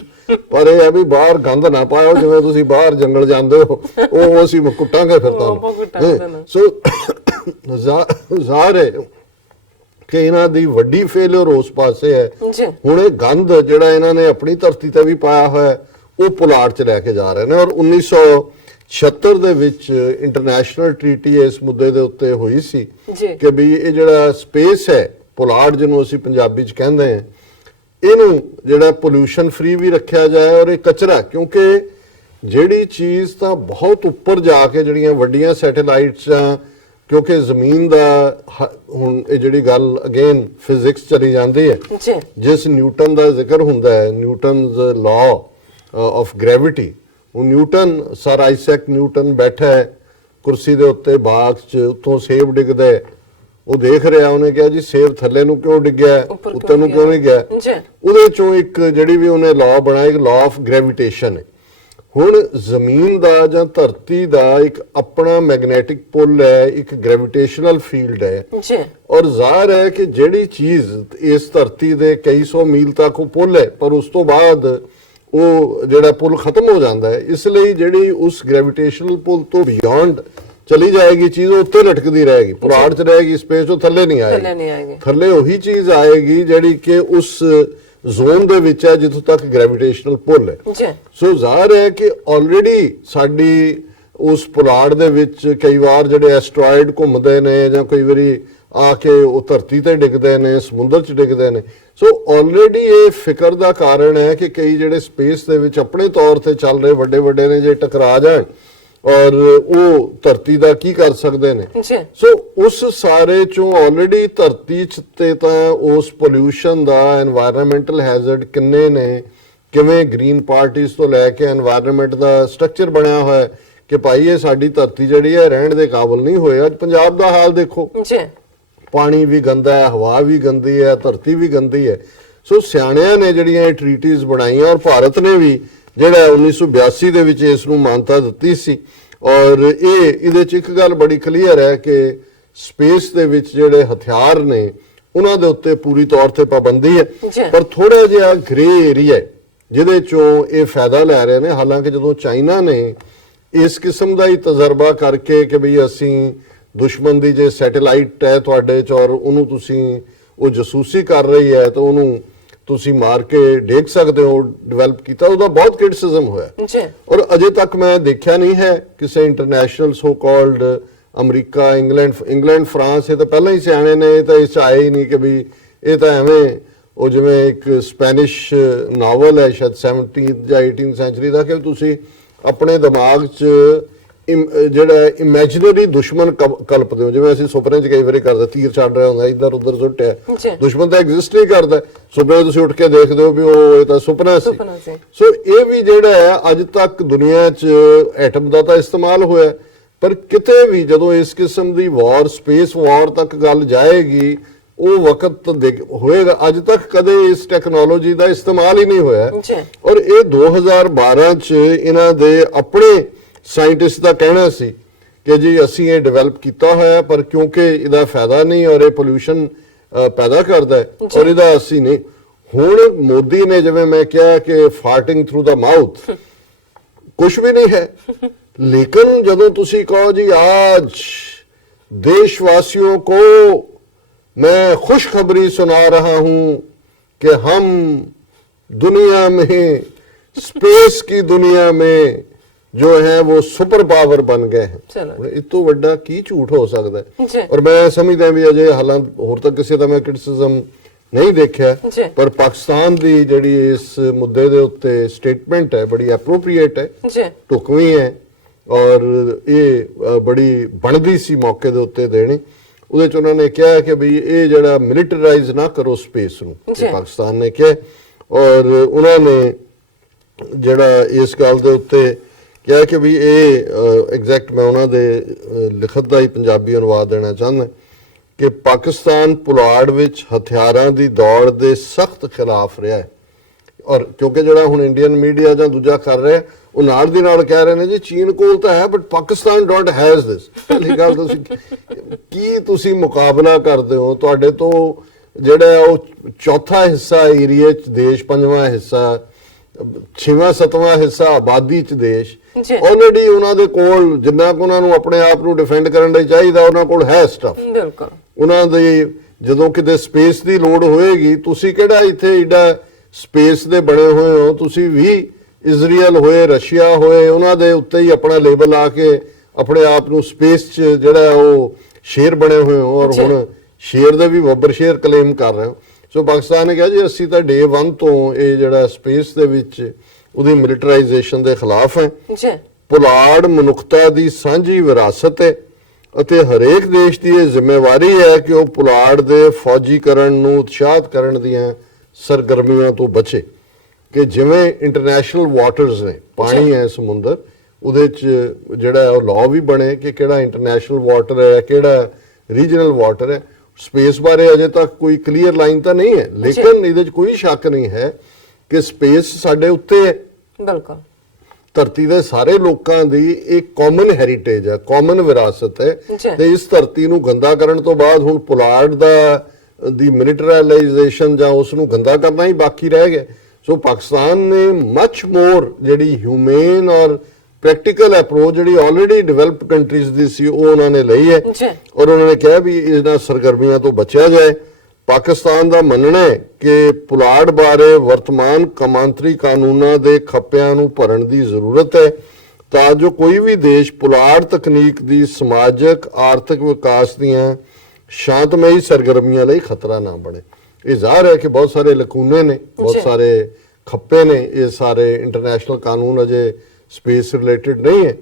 ਪਰ ਇਹ ਹੈ ਵੀ ਬਾਹਰ ਗੰਦ ਨਾ ਪਾਇਓ, ਜਿਵੇਂ ਤੁਸੀਂ ਬਾਹਰ ਜੰਗਲ ਜਾਂਦੇ ਹੋ ਉਹ ਅਸੀਂ ਕੁੱਟਾਂਗੇ ਫਿਰ ਤੁਹਾਨੂੰ। ਸੋ ਜ਼ਾਹਰ ਹੈ ਕਿ ਇਹਨਾਂ ਦੀ ਵੱਡੀ ਫੇਲਿਅਰ ਉਸ ਪਾਸੇ ਹੈ। ਹੁਣ ਇਹ ਗੰਦ ਜਿਹੜਾ ਇਹਨਾਂ ਨੇ ਆਪਣੀ ਧਰਤੀ ਤੇ ਵੀ ਪਾਇਆ ਹੋਇਆ, ਉਹ ਪੁਲਾੜ 'ਚ ਲੈ ਕੇ ਜਾ ਰਹੇ ਨੇ। ਔਰ 1976 ਦੇ ਵਿੱਚ ਇੰਟਰਨੈਸ਼ਨਲ ਟ੍ਰੀਟੀ ਇਸ ਮੁੱਦੇ ਦੇ ਉੱਤੇ ਹੋਈ ਸੀ ਕਿ ਵੀ ਇਹ ਜਿਹੜਾ ਸਪੇਸ ਹੈ, ਪੁਲਾੜ ਜਿਹਨੂੰ ਅਸੀਂ ਪੰਜਾਬੀ 'ਚ ਕਹਿੰਦੇ ਹਾਂ, ਇਹਨੂੰ ਜਿਹੜਾ ਪੋਲਿਊਸ਼ਨ ਫ੍ਰੀ ਵੀ ਰੱਖਿਆ ਜਾਏ, ਔਰ ਇਹ ਕਚਰਾ, ਕਿਉਂਕਿ ਜਿਹੜੀ ਚੀਜ਼ ਤਾਂ ਬਹੁਤ ਉੱਪਰ ਜਾ ਕੇ ਜਿਹੜੀਆਂ ਵੱਡੀਆਂ ਸੈਟੇਲਾਈਟਸ ਆ, ਕਿਉਂਕਿ ਜ਼ਮੀਨ ਦਾ ਹੁਣ ਇਹ ਜਿਹੜੀ ਗੱਲ ਅਗੇਨ ਫਿਜ਼ਿਕਸ ਚਲੀ ਜਾਂਦੀ ਹੈ, ਜਿਸ ਨਿਊਟਨ ਦਾ ਜ਼ਿਕਰ ਹੁੰਦਾ ਹੈ, ਨਿਊਟਨਸ ਲਾਅ ਆਫ ਗ੍ਰੈਵਿਟੀ, ਉਹ ਨਿਊਟਨ, ਸਰ ਆਈਜ਼ੈਕ ਨਿਊਟਨ ਬੈਠਾ ਹੈ ਕੁਰਸੀ ਦੇ ਉੱਤੇ ਬਾਗ 'ਚ, ਉੱਥੋਂ ਸੇਬ ਡਿੱਗਦਾ ਹੈ, ਉਹ ਦੇਖ ਰਿਹਾ, ਉਹਨੇ ਕਿਹਾ ਜੀ ਸੇਬ ਥੱਲੇ ਨੂੰ ਕਿਉਂ ਡਿੱਗਿਆ, ਉੱਤੇ ਨੂੰ ਕਿਉਂ ਨਹੀਂ ਗਿਆ। ਉਹਦੇ ਚੋਂ ਇੱਕ ਜਿਹੜੀ ਵੀ ਉਹਨੇ ਲਾਅ ਬਣਾਇਆ, ਇੱਕ ਲਾਅ ਆਫ ਗ੍ਰੈਵਿਟੇਸ਼ਨ ਹੈ। ਹੁਣ ਜ਼ਮੀਨ ਦਾ ਜਾਂ ਧਰਤੀ ਦਾ ਇੱਕ ਆਪਣਾ ਮੈਗਨੈਟਿਕ ਪੁੱਲ ਹੈ, ਇੱਕ ਗ੍ਰੈਵਿਟੇਸ਼ਨਲ ਫੀਲਡ ਹੈ, ਔਰ ਜ਼ਾਹਰ ਹੈ ਕਿ ਜਿਹੜੀ ਚੀਜ਼ ਇਸ ਧਰਤੀ ਦੇ ਕਈ ਸੌ ਮੀਲ ਤੱਕ ਉਹ ਪੁੱਲ ਹੈ, ਪਰ ਉਸ ਤੋਂ ਬਾਅਦ ਉਹ ਜਿਹੜਾ ਪੁੱਲ ਖਤਮ ਹੋ ਜਾਂਦਾ ਹੈ। ਇਸ ਲਈ ਜਿਹੜੀ ਉਸ ਗ੍ਰੈਵਿਟੇਸ਼ਨਲ ਪੁੱਲ ਤੋਂ ਬਿਯੋਂਡ ਚਲੀ ਜਾਏਗੀ ਚੀਜ਼, ਉਹ ਉੱਤੇ ਲਟਕਦੀ ਰਹੇਗੀ, ਪੁਲਾੜ 'ਚ ਰਹੇਗੀ, ਸਪੇਸ 'ਚੋਂ ਥੱਲੇ ਨਹੀਂ ਆਏਗੀ। ਥੱਲੇ ਉਹੀ ਚੀਜ਼ ਆਏਗੀ ਜਿਹੜੀ ਕਿ ਉਸ ਜ਼ੋਨ ਦੇ ਵਿੱਚ ਹੈ ਜਿੱਥੋਂ ਤੱਕ ਗ੍ਰੈਵਿਟੇਸ਼ਨਲ ਪੁੱਲ ਹੈ। ਸੋ ਜ਼ਾਹਰ ਹੈ ਕਿ ਆਲਰੇਡੀ ਸਾਡੀ ਉਸ ਪੁਲਾੜ ਦੇ ਵਿੱਚ ਕਈ ਵਾਰ ਜਿਹੜੇ ਐਸਟਰੋਇਡ ਘੁੰਮਦੇ ਨੇ ਜਾਂ ਕਈ ਵਾਰੀ ਆ ਕੇ ਉਹ ਧਰਤੀ ਤੇ ਡਿੱਗਦੇ ਨੇ, ਸਮੁੰਦਰ 'ਚ ਡਿੱਗਦੇ ਨੇ। ਸੋ ਆਲਰੇਡੀ ਇਹ ਫਿਕਰ ਦਾ ਕਾਰਨ ਹੈ ਕਿ ਕਈ ਜਿਹੜੇ ਸਪੇਸ ਦੇ ਵਿੱਚ ਆਪਣੇ ਤੌਰ ਤੇ ਚੱਲ ਰਹੇ ਵੱਡੇ ਵੱਡੇ ਨੇ, ਜੇ ਟਕਰਾ ਜਾਣ ਔਰ ਉਹ ਧਰਤੀ ਦਾ ਕੀ ਕਰ ਸਕਦੇ ਨੇ। ਸੋ ਉਸ ਸਾਰੇ ਚੋਂ ਆਲਰੇਡੀ ਧਰਤੀ 'ਚ ਤੇ ਤਾਂ ਉਸ ਪੋਲਿਊਸ਼ਨ ਦਾ এনवायरमेंटल ਹੈਜ਼ਰਡ ਕਿੰਨੇ ਨੇ, ਕਿਵੇਂ ਗ੍ਰੀਨ ਪਾਰਟੀਆਂ ਤੋਂ ਲੈ ਕੇ এনवायरमेंट ਦਾ ਸਟਰਕਚਰ ਬਣਿਆ ਹੋਇਆ ਕਿ ਭਾਈ ਇਹ ਸਾਡੀ ਧਰਤੀ ਜਿਹੜੀ ਹੈ ਰਹਿਣ ਦੇ ਕਾਬਿਲ ਨਹੀਂ ਹੋਏ। ਅੱਜ ਪੰਜਾਬ ਦਾ ਹਾਲ ਦੇਖੋ, ਪਾਣੀ ਵੀ ਗੰਦਾ ਹੈ, ਹਵਾ ਵੀ ਗੰਦੀ ਹੈ, ਧਰਤੀ ਵੀ ਗੰਦੀ ਹੈ। ਸੋ ਸਿਆਣਿਆਂ ਨੇ ਜਿਹੜੀਆਂ ਇਹ ਟ੍ਰੀਟੀਜ਼ ਬਣਾਈਆਂ ਔਰ ਭਾਰਤ ਨੇ ਵੀ ਜਿਹੜਾ 1982 ਦੇ ਵਿੱਚ ਇਸ ਨੂੰ ਮਾਨਤਾ ਦਿੱਤੀ ਸੀ। ਔਰ ਇਹਦੇ 'ਚ ਇੱਕ ਗੱਲ ਬੜੀ ਕਲੀਅਰ ਹੈ ਕਿ ਸਪੇਸ ਦੇ ਵਿੱਚ ਜਿਹੜੇ ਹਥਿਆਰ ਨੇ ਉਹਨਾਂ ਦੇ ਉੱਤੇ ਪੂਰੀ ਤੌਰ ਤੇ ਪਾਬੰਦੀ ਹੈ, ਪਰ ਥੋੜਾ ਜਿਹਾ ਗ੍ਰੇ ਏਰੀਆ ਹੈ ਜਿਹਦੇ ਚੋਂ ਇਹ ਫਾਇਦਾ ਲੈ ਰਹੇ ਨੇ। ਹਾਲਾਂਕਿ ਜਦੋਂ ਚਾਈਨਾ ਨੇ ਇਸ ਕਿਸਮ ਦਾ ਹੀ ਤਜਰਬਾ ਕਰਕੇ ਕਿ ਵੀ ਅਸੀਂ ਦੁਸ਼ਮਣ ਦੀ ਜੇ ਸੈਟੇਲਾਈਟ ਹੈ ਤੁਹਾਡੇ 'ਚ ਔਰ ਉਹਨੂੰ ਤੁਸੀਂ ਉਹ ਜਸੂਸੀ ਕਰ ਰਹੀ ਹੈ ਤਾਂ ਉਹਨੂੰ ਤੁਸੀਂ ਮਾਰ ਕੇ ਦੇਖ ਸਕਦੇ ਹੋ, ਡਿਵੈਲਪ ਕੀਤਾ, ਉਹਦਾ ਬਹੁਤ ਕ੍ਰਿਟਿਸਿਜ਼ਮ ਹੋਇਆ। ਔਰ ਅਜੇ ਤੱਕ ਮੈਂ ਦੇਖਿਆ ਨਹੀਂ ਹੈ ਕਿਸੇ international so called America, England, France, ਇਹ ਤਾਂ ਪਹਿਲਾਂ ਹੀ ਸਿਆਣੇ ਨੇ, ਇਹ ਤਾਂ ਇਸ 'ਚ ਆਏ ਹੀ ਨਹੀਂ ਕਿ ਵੀ ਇਹ ਤਾਂ ਐਵੇਂ ਉਹ ਜਿਵੇਂ ਇੱਕ ਸਪੈਨਿਸ਼ ਨਾਵਲ ਹੈ ਸ਼ਾਇਦ 17th ਜਾਂ 18th ਸੈਂਚੁਰੀ ਦਾ ਕਿ ਤੁਸੀਂ ਆਪਣੇ ਦਿਮਾਗ 'ਚ ਜਿਹੜਾ ਇਮੇਜਿਨਰੀ ਦੁਸ਼ਮਣ ਕਲਪਦੇ ਹੋ। ਜਿਵੇਂ ਅਸੀਂ ਸੁਪਨੇ 'ਚ ਕਈ ਵਾਰੀ ਕਰਦੇ, ਤੀਰ ਛੱਡ ਰਿਹਾ ਹੁੰਦਾ ਇੱਧਰ ਉੱਧਰ ਸੁੱਟਿਆ, ਦੁਸ਼ਮਣ ਤਾਂ ਐਗਜ਼ਿਸਟ ਨਹੀਂ ਕਰਦਾ, ਸੁਪਨੇ ਤੁਸੀਂ ਉੱਠ ਕੇ ਦੇਖਦੇ ਹੋ ਵੀ ਉਹ ਇਹ ਤਾਂ ਸੁਪਨਾ ਸੀ। ਸੋ ਇਹ ਵੀ ਜਿਹੜਾ ਹੈ ਅੱਜ ਤੱਕ ਦੁਨੀਆ 'ਚ ਐਟਮ ਦਾ ਤਾਂ ਇਸਤੇਮਾਲ ਹੋਇਆ, ਪਰ ਕਿਤੇ ਵੀ ਜਦੋਂ ਇਸ ਕਿਸਮ ਦੀ ਵਾਰ, ਸਪੇਸ ਵਾਰ ਤੱਕ ਗੱਲ ਜਾਏਗੀ ਉਹ ਵਕਤ ਹੋਏਗਾ। ਅੱਜ ਤੱਕ ਕਦੇ ਇਸ ਟੈਕਨੋਲੋਜੀ ਦਾ ਇਸਤੇਮਾਲ ਹੀ ਨਹੀਂ ਹੋਇਆ। ਔਰ ਇਹ 2012 'ਚ ਇਹਨਾਂ ਦੇ ਆਪਣੇ ਸਾਇੰਟਿਸਟ ਦਾ ਕਹਿਣਾ ਸੀ ਕਿ ਜੀ ਅਸੀਂ ਇਹ ਡਿਵੈਲਪ ਕੀਤਾ ਹੋਇਆ, ਪਰ ਕਿਉਂਕਿ ਇਹਦਾ ਫਾਇਦਾ ਨਹੀਂ ਔਰ ਇਹ ਪੋਲਿਊਸ਼ਨ ਪੈਦਾ ਕਰਦਾ ਹੈ ਔਰ ਇਹਦਾ ਅਸੀਂ ਨਹੀਂ। ਹੁਣ ਮੋਦੀ ਨੇ ਜਿਵੇਂ ਮੈਂ ਕਿਹਾ ਕਿ ਫਾਰਟਿੰਗ ਥਰੂ ਦਾ ਮਾਊਥ, ਕੁਝ ਵੀ ਨਹੀਂ ਹੈ, ਲੇਕਿਨ ਜਦੋਂ ਤੁਸੀਂ ਕਹੋ ਜੀ आज देशवासियों को मैं खुशखबरी सुना रहा हूं कि हम दुनिया में, स्पेस की दुनिया में जो है वो सुपर पावर बन गए हैं। ਇਸ ਤੋਂ ਵੱਡਾ ਕੀ ਝੂਠ ਹੋ ਸਕਦਾ ਹੈ। ਔਰ ਮੈਂ ਸਮਝਦਾ ਵੀ ਅਜੇ ਹਾਲਾਂ ਹੋਰ ਤੱਕ ਕਿਸੇ ਦਾ ਮੈਂ ਕ੍ਰਿਟਿਸਿਜ਼ਮ ਨਹੀਂ ਦੇਖਿਆ, ਪਰ ਪਾਕਿਸਤਾਨ ਦੀ ਜਿਹੜੀ ਇਸ ਮੁੱਦੇ ਦੇ ਉੱਤੇ ਸਟੇਟਮੈਂਟ ਹੈ ਬੜੀ ਐਪਰੋਪਰੀਏਟ ਹੈ, ਢੁਕਵੀਂ ਹੈ ਔਰ ਇਹ ਬੜੀ ਬਣਦੀ ਸੀ ਮੌਕੇ ਦੇ ਉੱਤੇ ਦੇਣੀ। ਉਹਦੇ 'ਚ ਉਹਨਾਂ ਨੇ ਕਿਹਾ ਕਿ ਵੀ ਇਹ ਜਿਹੜਾ ਮਿਲੀਟਰਾਈਜ਼ ਨਾ ਕਰੋ ਸਪੇਸ ਨੂੰ, ਪਾਕਿਸਤਾਨ ਨੇ ਕਿਹਾ। ਔਰ ਉਹਨਾਂ ਨੇ ਜਿਹੜਾ ਇਸ ਗੱਲ ਦੇ ਉੱਤੇ ਕਿਹਾ ਕਿ ਵੀ ਇਹ ਐਗਜ਼ੈਕਟ ਮੈਂ ਉਹਨਾਂ ਦੇ ਲਿਖਤ ਦਾ ਹੀ ਪੰਜਾਬੀ ਅਨੁਵਾਦ ਦੇਣਾ ਚਾਹੁੰਦਾ ਕਿ ਪਾਕਿਸਤਾਨ ਪੁਲਾੜ ਵਿੱਚ ਹਥਿਆਰਾਂ ਦੀ ਦੌੜ ਦੇ ਸਖਤ ਖਿਲਾਫ ਰਿਹਾ ਹੈ। ਔਰ ਕਿਉਂਕਿ ਜਿਹੜਾ ਹੁਣ ਇੰਡੀਅਨ ਮੀਡੀਆ ਜਾਂ ਦੂਜਾ ਕਰ ਰਿਹਾ ਉਹ ਨਾਲ ਦੀ ਨਾਲ ਕਹਿ ਰਹੇ ਨੇ ਜੀ ਚੀਨ ਕੋਲ ਤਾਂ ਹੈ ਬਟ ਪਾਕਿਸਤਾਨ ਡੋਂਟ ਹੈਜ਼ ਦਿਸ। ਪਹਿਲੀ ਗੱਲ ਤੁਸੀਂ ਕੀ ਤੁਸੀਂ ਮੁਕਾਬਲਾ ਕਰਦੇ ਹੋ? ਤੁਹਾਡੇ ਤੋਂ ਜਿਹੜਾ ਉਹ ਚੌਥਾ ਹਿੱਸਾ ਏਰੀਆ 'ਚ ਦੇਸ਼, ਪੰਜਵਾਂ ਹਿੱਸਾ, 6ਵਾਂ 7ਵਾਂ ਹਿੱਸਾ ਆਬਾਦੀ 'ਚ ਦੇਸ਼, ਆਲਰੇਡੀ ਉਹਨਾਂ ਦੇ ਕੋਲ ਜਿੰਨਾ ਕੁ ਉਹਨਾਂ ਨੂੰ ਆਪਣੇ ਆਪ ਨੂੰ ਡਿਫੈਂਡ ਕਰਨ ਲਈ ਚਾਹੀਦਾ ਉਹਨਾਂ ਕੋਲ ਹੈ ਸਟਫ। ਉਹਨਾਂ ਦੇ ਜਦੋਂ ਕਿਤੇ ਸਪੇਸ ਦੀ ਲੋੜ ਹੋਏਗੀ, ਤੁਸੀਂ ਕਿਹੜਾ ਇੱਥੇ ਏਡਾ ਸਪੇਸ ਦੇ ਬਣੇ ਹੋਏ ਹੋ, ਤੁਸੀਂ ਵੀ ਇਜ਼ਰਾਈਲ ਹੋਏ, ਰਸ਼ੀਆ ਹੋਏ, ਉਹਨਾਂ ਦੇ ਉੱਤੇ ਹੀ ਆਪਣਾ ਲੇਬਲ ਲਾ ਕੇ ਆਪਣੇ ਆਪ ਨੂੰ ਸਪੇਸ 'ਚ ਜਿਹੜਾ ਉਹ ਸ਼ੇਰ ਬਣੇ ਹੋਏ ਹੋ ਔਰ ਹੁਣ ਸ਼ੇਰ ਦੇ ਵੀ ਬੱਬਰ ਸ਼ੇਰ ਕਲੇਮ ਕਰ ਰਹੇ ਹੋ। ਸੋ ਪਾਕਿਸਤਾਨ ਨੇ ਕਿਹਾ ਜੀ ਅਸੀਂ ਤਾਂ ਡੇ 1 ਤੋਂ ਇਹ ਜਿਹੜਾ ਸਪੇਸ ਦੇ ਵਿੱਚ ਉਹਦੀ ਮਿਲੀਟਰਾਈਜੇਸ਼ਨ ਦੇ ਖਿਲਾਫ ਹੈ। ਪੁਲਾੜ ਮਨੁੱਖਤਾ ਦੀ ਸਾਂਝੀ ਵਿਰਾਸਤ ਹੈ ਅਤੇ ਹਰੇਕ ਦੇਸ਼ ਦੀ ਇਹ ਜ਼ਿੰਮੇਵਾਰੀ ਹੈ ਕਿ ਉਹ ਪੁਲਾੜ ਦੇ ਫੌਜੀਕਰਨ ਨੂੰ ਉਤਸ਼ਾਹਿਤ ਕਰਨ ਦੀਆਂ ਸਰਗਰਮੀਆਂ ਤੋਂ ਬਚੇ। ਕਿ ਜਿਵੇਂ ਇੰਟਰਨੈਸ਼ਨਲ ਵਾਟਰਸ ਨੇ, ਪਾਣੀ ਹੈ ਸਮੁੰਦਰ, ਉਹਦੇ 'ਚ ਜਿਹੜਾ ਉਹ ਲਾਅ ਵੀ ਬਣੇ ਕਿ ਕਿਹੜਾ ਇੰਟਰਨੈਸ਼ਨਲ ਵਾਟਰ ਹੈ, ਕਿਹੜਾ ਰੀਜਨਲ ਵਾਟਰ ਹੈ। ਸਪੇਸ ਬਾਰੇ ਅਜੇ ਤੱਕ ਕੋਈ ਕਲੀਅਰ ਲਾਈਨ ਤਾਂ ਨਹੀਂ ਹੈ, ਲੇਕਿਨ ਇਹਦੇ 'ਚ ਕੋਈ ਸ਼ੱਕ ਨਹੀਂ ਹੈ ਕਿ ਸਪੇਸ ਸਾਡੇ ਉੱਤੇ ਹੈ। ਬਿਲਕੁਲ ਧਰਤੀ ਦੇ ਸਾਰੇ ਲੋਕਾਂ ਦੀ ਇੱਕ ਕਾਮਨ ਹੈਰੀਟੇਜ ਹੈ, ਕਾਮਨ ਵਿਰਾਸਤ ਹੈ ਤੇ ਇਸ ਧਰਤੀ ਨੂੰ ਗੰਦਾ ਕਰਨ ਤੋਂ ਬਾਅਦ ਹੁਣ ਪੁਲਾੜ ਦੀ ਮਿਲੀਟਰਾਈਜੇਸ਼ਨ ਜਾਂ ਉਸ ਨੂੰ ਗੰਦਾ ਕਰਨਾ ਹੀ ਬਾਕੀ ਰਹਿ ਗਿਆ। ਸੋ ਪਾਕਿਸਤਾਨ ਨੇ ਮਚ ਮੋਰ ਜਿਹੜੀ ਹਿਊਮੇਨ ਔਰ ਪ੍ਰੈਕਟੀਕਲ ਅਪਰੋਚ ਜਿਹੜੀ ਆਲਰੇਡੀ ਡਿਵੈਲਪਡ ਕੰਟਰੀਜ਼ ਦੀ ਸੀ ਉਹ ਉਹਨਾਂ ਨੇ ਲਈ ਹੈ ਔਰ ਉਹਨਾਂ ਨੇ ਕਿਹਾ ਵੀ ਇਹਨਾਂ ਸਰਗਰਮੀਆਂ ਤੋਂ ਬਚਿਆ ਜਾਏ। ਪਾਕਿਸਤਾਨ ਦਾ ਮੰਨਣਾ ਹੈ ਕਿ ਪੁਲਾੜ ਬਾਰੇ ਵਰਤਮਾਨ ਕੌਮਾਂਤਰੀ ਕਾਨੂੰਨਾਂ ਦੇ ਖੱਪਿਆਂ ਨੂੰ ਭਰਨ ਦੀ ਜ਼ਰੂਰਤ ਹੈ ਤਾਂ ਜੋ ਕੋਈ ਵੀ ਦੇਸ਼ ਪੁਲਾੜ ਤਕਨੀਕ ਦੀ ਸਮਾਜਿਕ ਆਰਥਿਕ ਵਿਕਾਸ ਦੀਆਂ ਸ਼ਾਂਤਮਈ ਸਰਗਰਮੀਆਂ ਲਈ ਖਤਰਾ ਨਾ ਬਣੇ। ਇਹ ਜ਼ਾਹਰ ਹੈ ਕਿ ਬਹੁਤ ਸਾਰੇ ਲਕੂਨੇ ਨੇ, ਬਹੁਤ ਸਾਰੇ ਖੱਪੇ ਨੇ। ਇਹ ਸਾਰੇ ਇੰਟਰਨੈਸ਼ਨਲ ਕਾਨੂੰਨ ਅਜੇ ਸਪੇਸ ਰਿਲੇਟਡ ਨਹੀਂ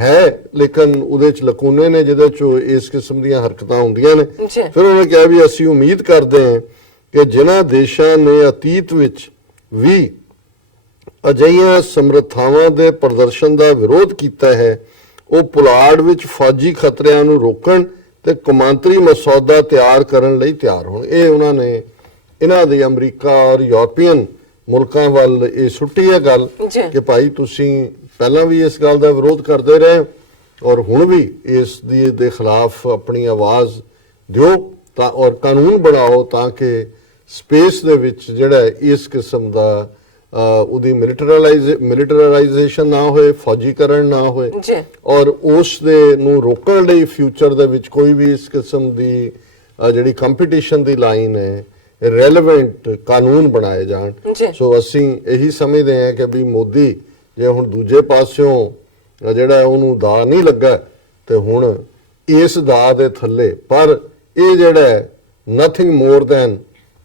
ਹੈ ਲੇਕਿਨ ਉਹਦੇ ਚ ਲਕੂਨੇ ਨੇ ਜਿਹਦੇ ਚ ਇਸ ਕਿਸਮ ਦੀਆਂ ਹਰਕਤਾਂ ਹੁੰਦੀਆਂ ਨੇ। ਫਿਰ ਉਹਨੇ ਕਿਹਾ ਵੀ ਅਸੀਂ ਉਮੀਦ ਕਰਦੇ ਹਾਂ ਕਿ ਜਿਨ੍ਹਾਂ ਦੇਸ਼ਾਂ ਨੇ ਅਤੀਤ ਵਿੱਚ ਵੀ ਅਜਿਹੀਆਂ ਸਮਰੱਥਾਵਾਂ ਦੇ ਪ੍ਰਦਰਸ਼ਨ ਦਾ ਵਿਰੋਧ ਕੀਤਾ ਹੈ, ਉਹ ਪੁਲਾੜ ਵਿੱਚ ਫੌਜੀ ਖਤਰਿਆਂ ਨੂੰ ਰੋਕਣ ਤੇ ਕੌਮਾਂਤਰੀ ਮਸੌਦਾ ਤਿਆਰ ਕਰਨ ਲਈ ਤਿਆਰ ਹੋਣ। ਇਹ ਉਹਨਾਂ ਨੇ ਇਹਨਾਂ ਦੇ ਅਮਰੀਕਾ ਔਰ ਯੂਰਪੀਅਨ ਮੁਲਕਾਂ ਵੱਲ ਇਹ ਸੁੱਟੀ ਹੈ ਗੱਲ ਕਿ ਭਾਈ ਤੁਸੀਂ ਪਹਿਲਾਂ ਵੀ ਇਸ ਗੱਲ ਦਾ ਵਿਰੋਧ ਕਰਦੇ ਰਹੇ ਔਰ ਹੁਣ ਵੀ ਇਸ ਦੇ ਖਿਲਾਫ ਆਪਣੀ ਆਵਾਜ਼ ਦਿਓ ਤਾਂ ਔਰ ਕਾਨੂੰਨ ਬਣਾਓ ਤਾਂ ਕਿ ਸਪੇਸ ਦੇ ਵਿੱਚ ਜਿਹੜਾ ਇਸ ਕਿਸਮ ਦਾ ਉਹਦੀ ਮਿਲਿਟਰਾਈਜੇਸ਼ਨ ਨਾ ਹੋਏ, ਫੌਜੀਕਰਨ ਨਾ ਹੋਏ ਔਰ ਉਸ ਦੇ ਨੂੰ ਰੋਕਣ ਲਈ ਫਿਊਚਰ ਦੇ ਵਿੱਚ ਕੋਈ ਵੀ ਇਸ ਕਿਸਮ ਦੀ ਜਿਹੜੀ ਕੰਪੀਟੀਸ਼ਨ ਦੀ ਲਾਈਨ ਹੈ ਰੈਲੇਵੈਂਟ ਕਾਨੂੰਨ ਬਣਾਏ ਜਾਣ। ਸੋ ਅਸੀਂ ਇਹੀ ਸਮਝਦੇ ਹਾਂ ਕਿ ਵੀ ਮੋਦੀ ਜੇ ਹੁਣ ਦੂਜੇ ਪਾਸਿਓਂ ਜਿਹੜਾ ਉਹਨੂੰ ਦਾ ਨਹੀਂ ਲੱਗਾ ਤੇ ਹੁਣ ਇਸ ਦਾ ਦੇ ਥੱਲੇ ਪਰ ਇਹ ਜਿਹੜਾ ਨਥਿੰਗ ਮੋਰ ਦੈਨ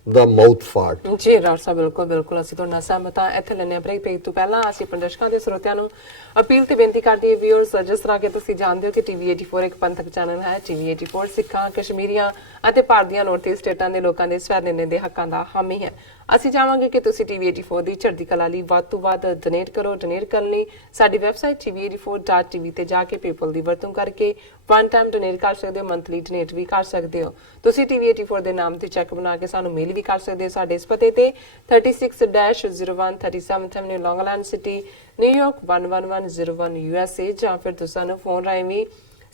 ਦਾ ਮਾਊਥ ਫਾਰਟ। ਜੀ ਡਾਕਟਰ ਸਾਹਿਬ ਬਿਲਕੁਲ ਅਸੀਂ ਤੁਹਾਡੇ ਨਾਲ ਸਹਿਮਤ ਹਾਂ। ਇੱਥੇ ਲੈਣੇ ਬ੍ਰੇਕ ਪੇਜ ਤੋਂ ਪਹਿਲਾਂ ਅਸੀਂ ਪੰਦਰਸ਼ਕਾਂ ਦੇ ਸਰੋਤਿਆਂ ਨੂੰ ਅਪੀਲ ਤੇ ਬੇਨਤੀ ਕਰਦੇ ਹਾਂ ਵਿਊਅਰਸ, ਜਿਸ ਤਰ੍ਹਾਂ ਕਿ ਤੁਸੀਂ ਜਾਣਦੇ ਹੋ ਕਿ ਟੀਵੀ 84 ਇੱਕ ਪੰਥਕ ਚੈਨਲ ਹੈ। ਟੀਵੀ 84 ਸਿੱਖਾਂ, ਕਸ਼ਮੀਰੀਆਂ ਅਤੇ ਭਾਰਤੀਆਂ ਨੌਰਥ ਈਸਟ ਸਟੇਟਾਂ ਦੇ ਲੋਕਾਂ ਦੇ ਸਵੈ ਨਿਰਣੇ ਦੇ ਹੱਕਾਂ ਦਾ ਹਾਮੀ ਹੈ। ਅਸੀਂ ਚਾਹਾਂਗੇ ਕਿ ਤੁਸੀਂ ਟੀਵੀ 84 ਦੀ ਚੜ੍ਹਦੀ ਕਲਾ ਲਈ ਵੱਧ ਤੋਂ ਵੱਧ ਡੋਨੇਟ ਕਰੋ। ਡੋਨੇਟ ਕਰਨ ਲਈ ਸਾਡੀ ਵੈਬਸਾਈਟ tv84.tv ਤੇ ਜਾ ਕੇ ਪੇਪਲ ਦੀ ਵਰਤੋਂ ਕਰਕੇ ਵਨ ਟਾਈਮ ਡੋਨੇਟ ਕਰ ਸਕਦੇ ਹੋ, ਮੰਥਲੀ ਡੋਨੇਟ ਵੀ ਕਰ ਸਕਦੇ ਹੋ। ਤੁਸੀਂ ਟੀਵੀ 84 ਦੇ ਨਾਮ ਤੇ ਚੈੱਕ ਬਣਾ ਕੇ ਸਾਨੂੰ ਮੇਲ ਵੀ ਕਰ ਸਕਦੇ ਹੋ ਸਾਡੇ ਇਸ ਪਤੇ ਤੇ 36-01 37th Avenue, Long Island City, New York 11101 USA, ਜਾਂ ਫਿਰ ਤੁਸੀਂ ਸਾਨੂੰ ਫੋਨ ਰਾਹੀਂ ਵੀ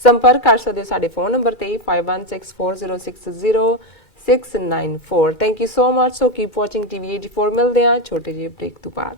ਸੰਪਰਕ ਕਰ ਸਕਦੇ ਹੋ ਸਾਡੇ ਫੋਨ ਨੰਬਰ ਤੇ 5164060694। Thank you so much. So keep watching TV 84। ਮਿਲਦੇ ਹਾਂ ਛੋਟੇ ਜਿਹੇ ਬ੍ਰੇਕ ਤੋਂ ਬਾਅਦ।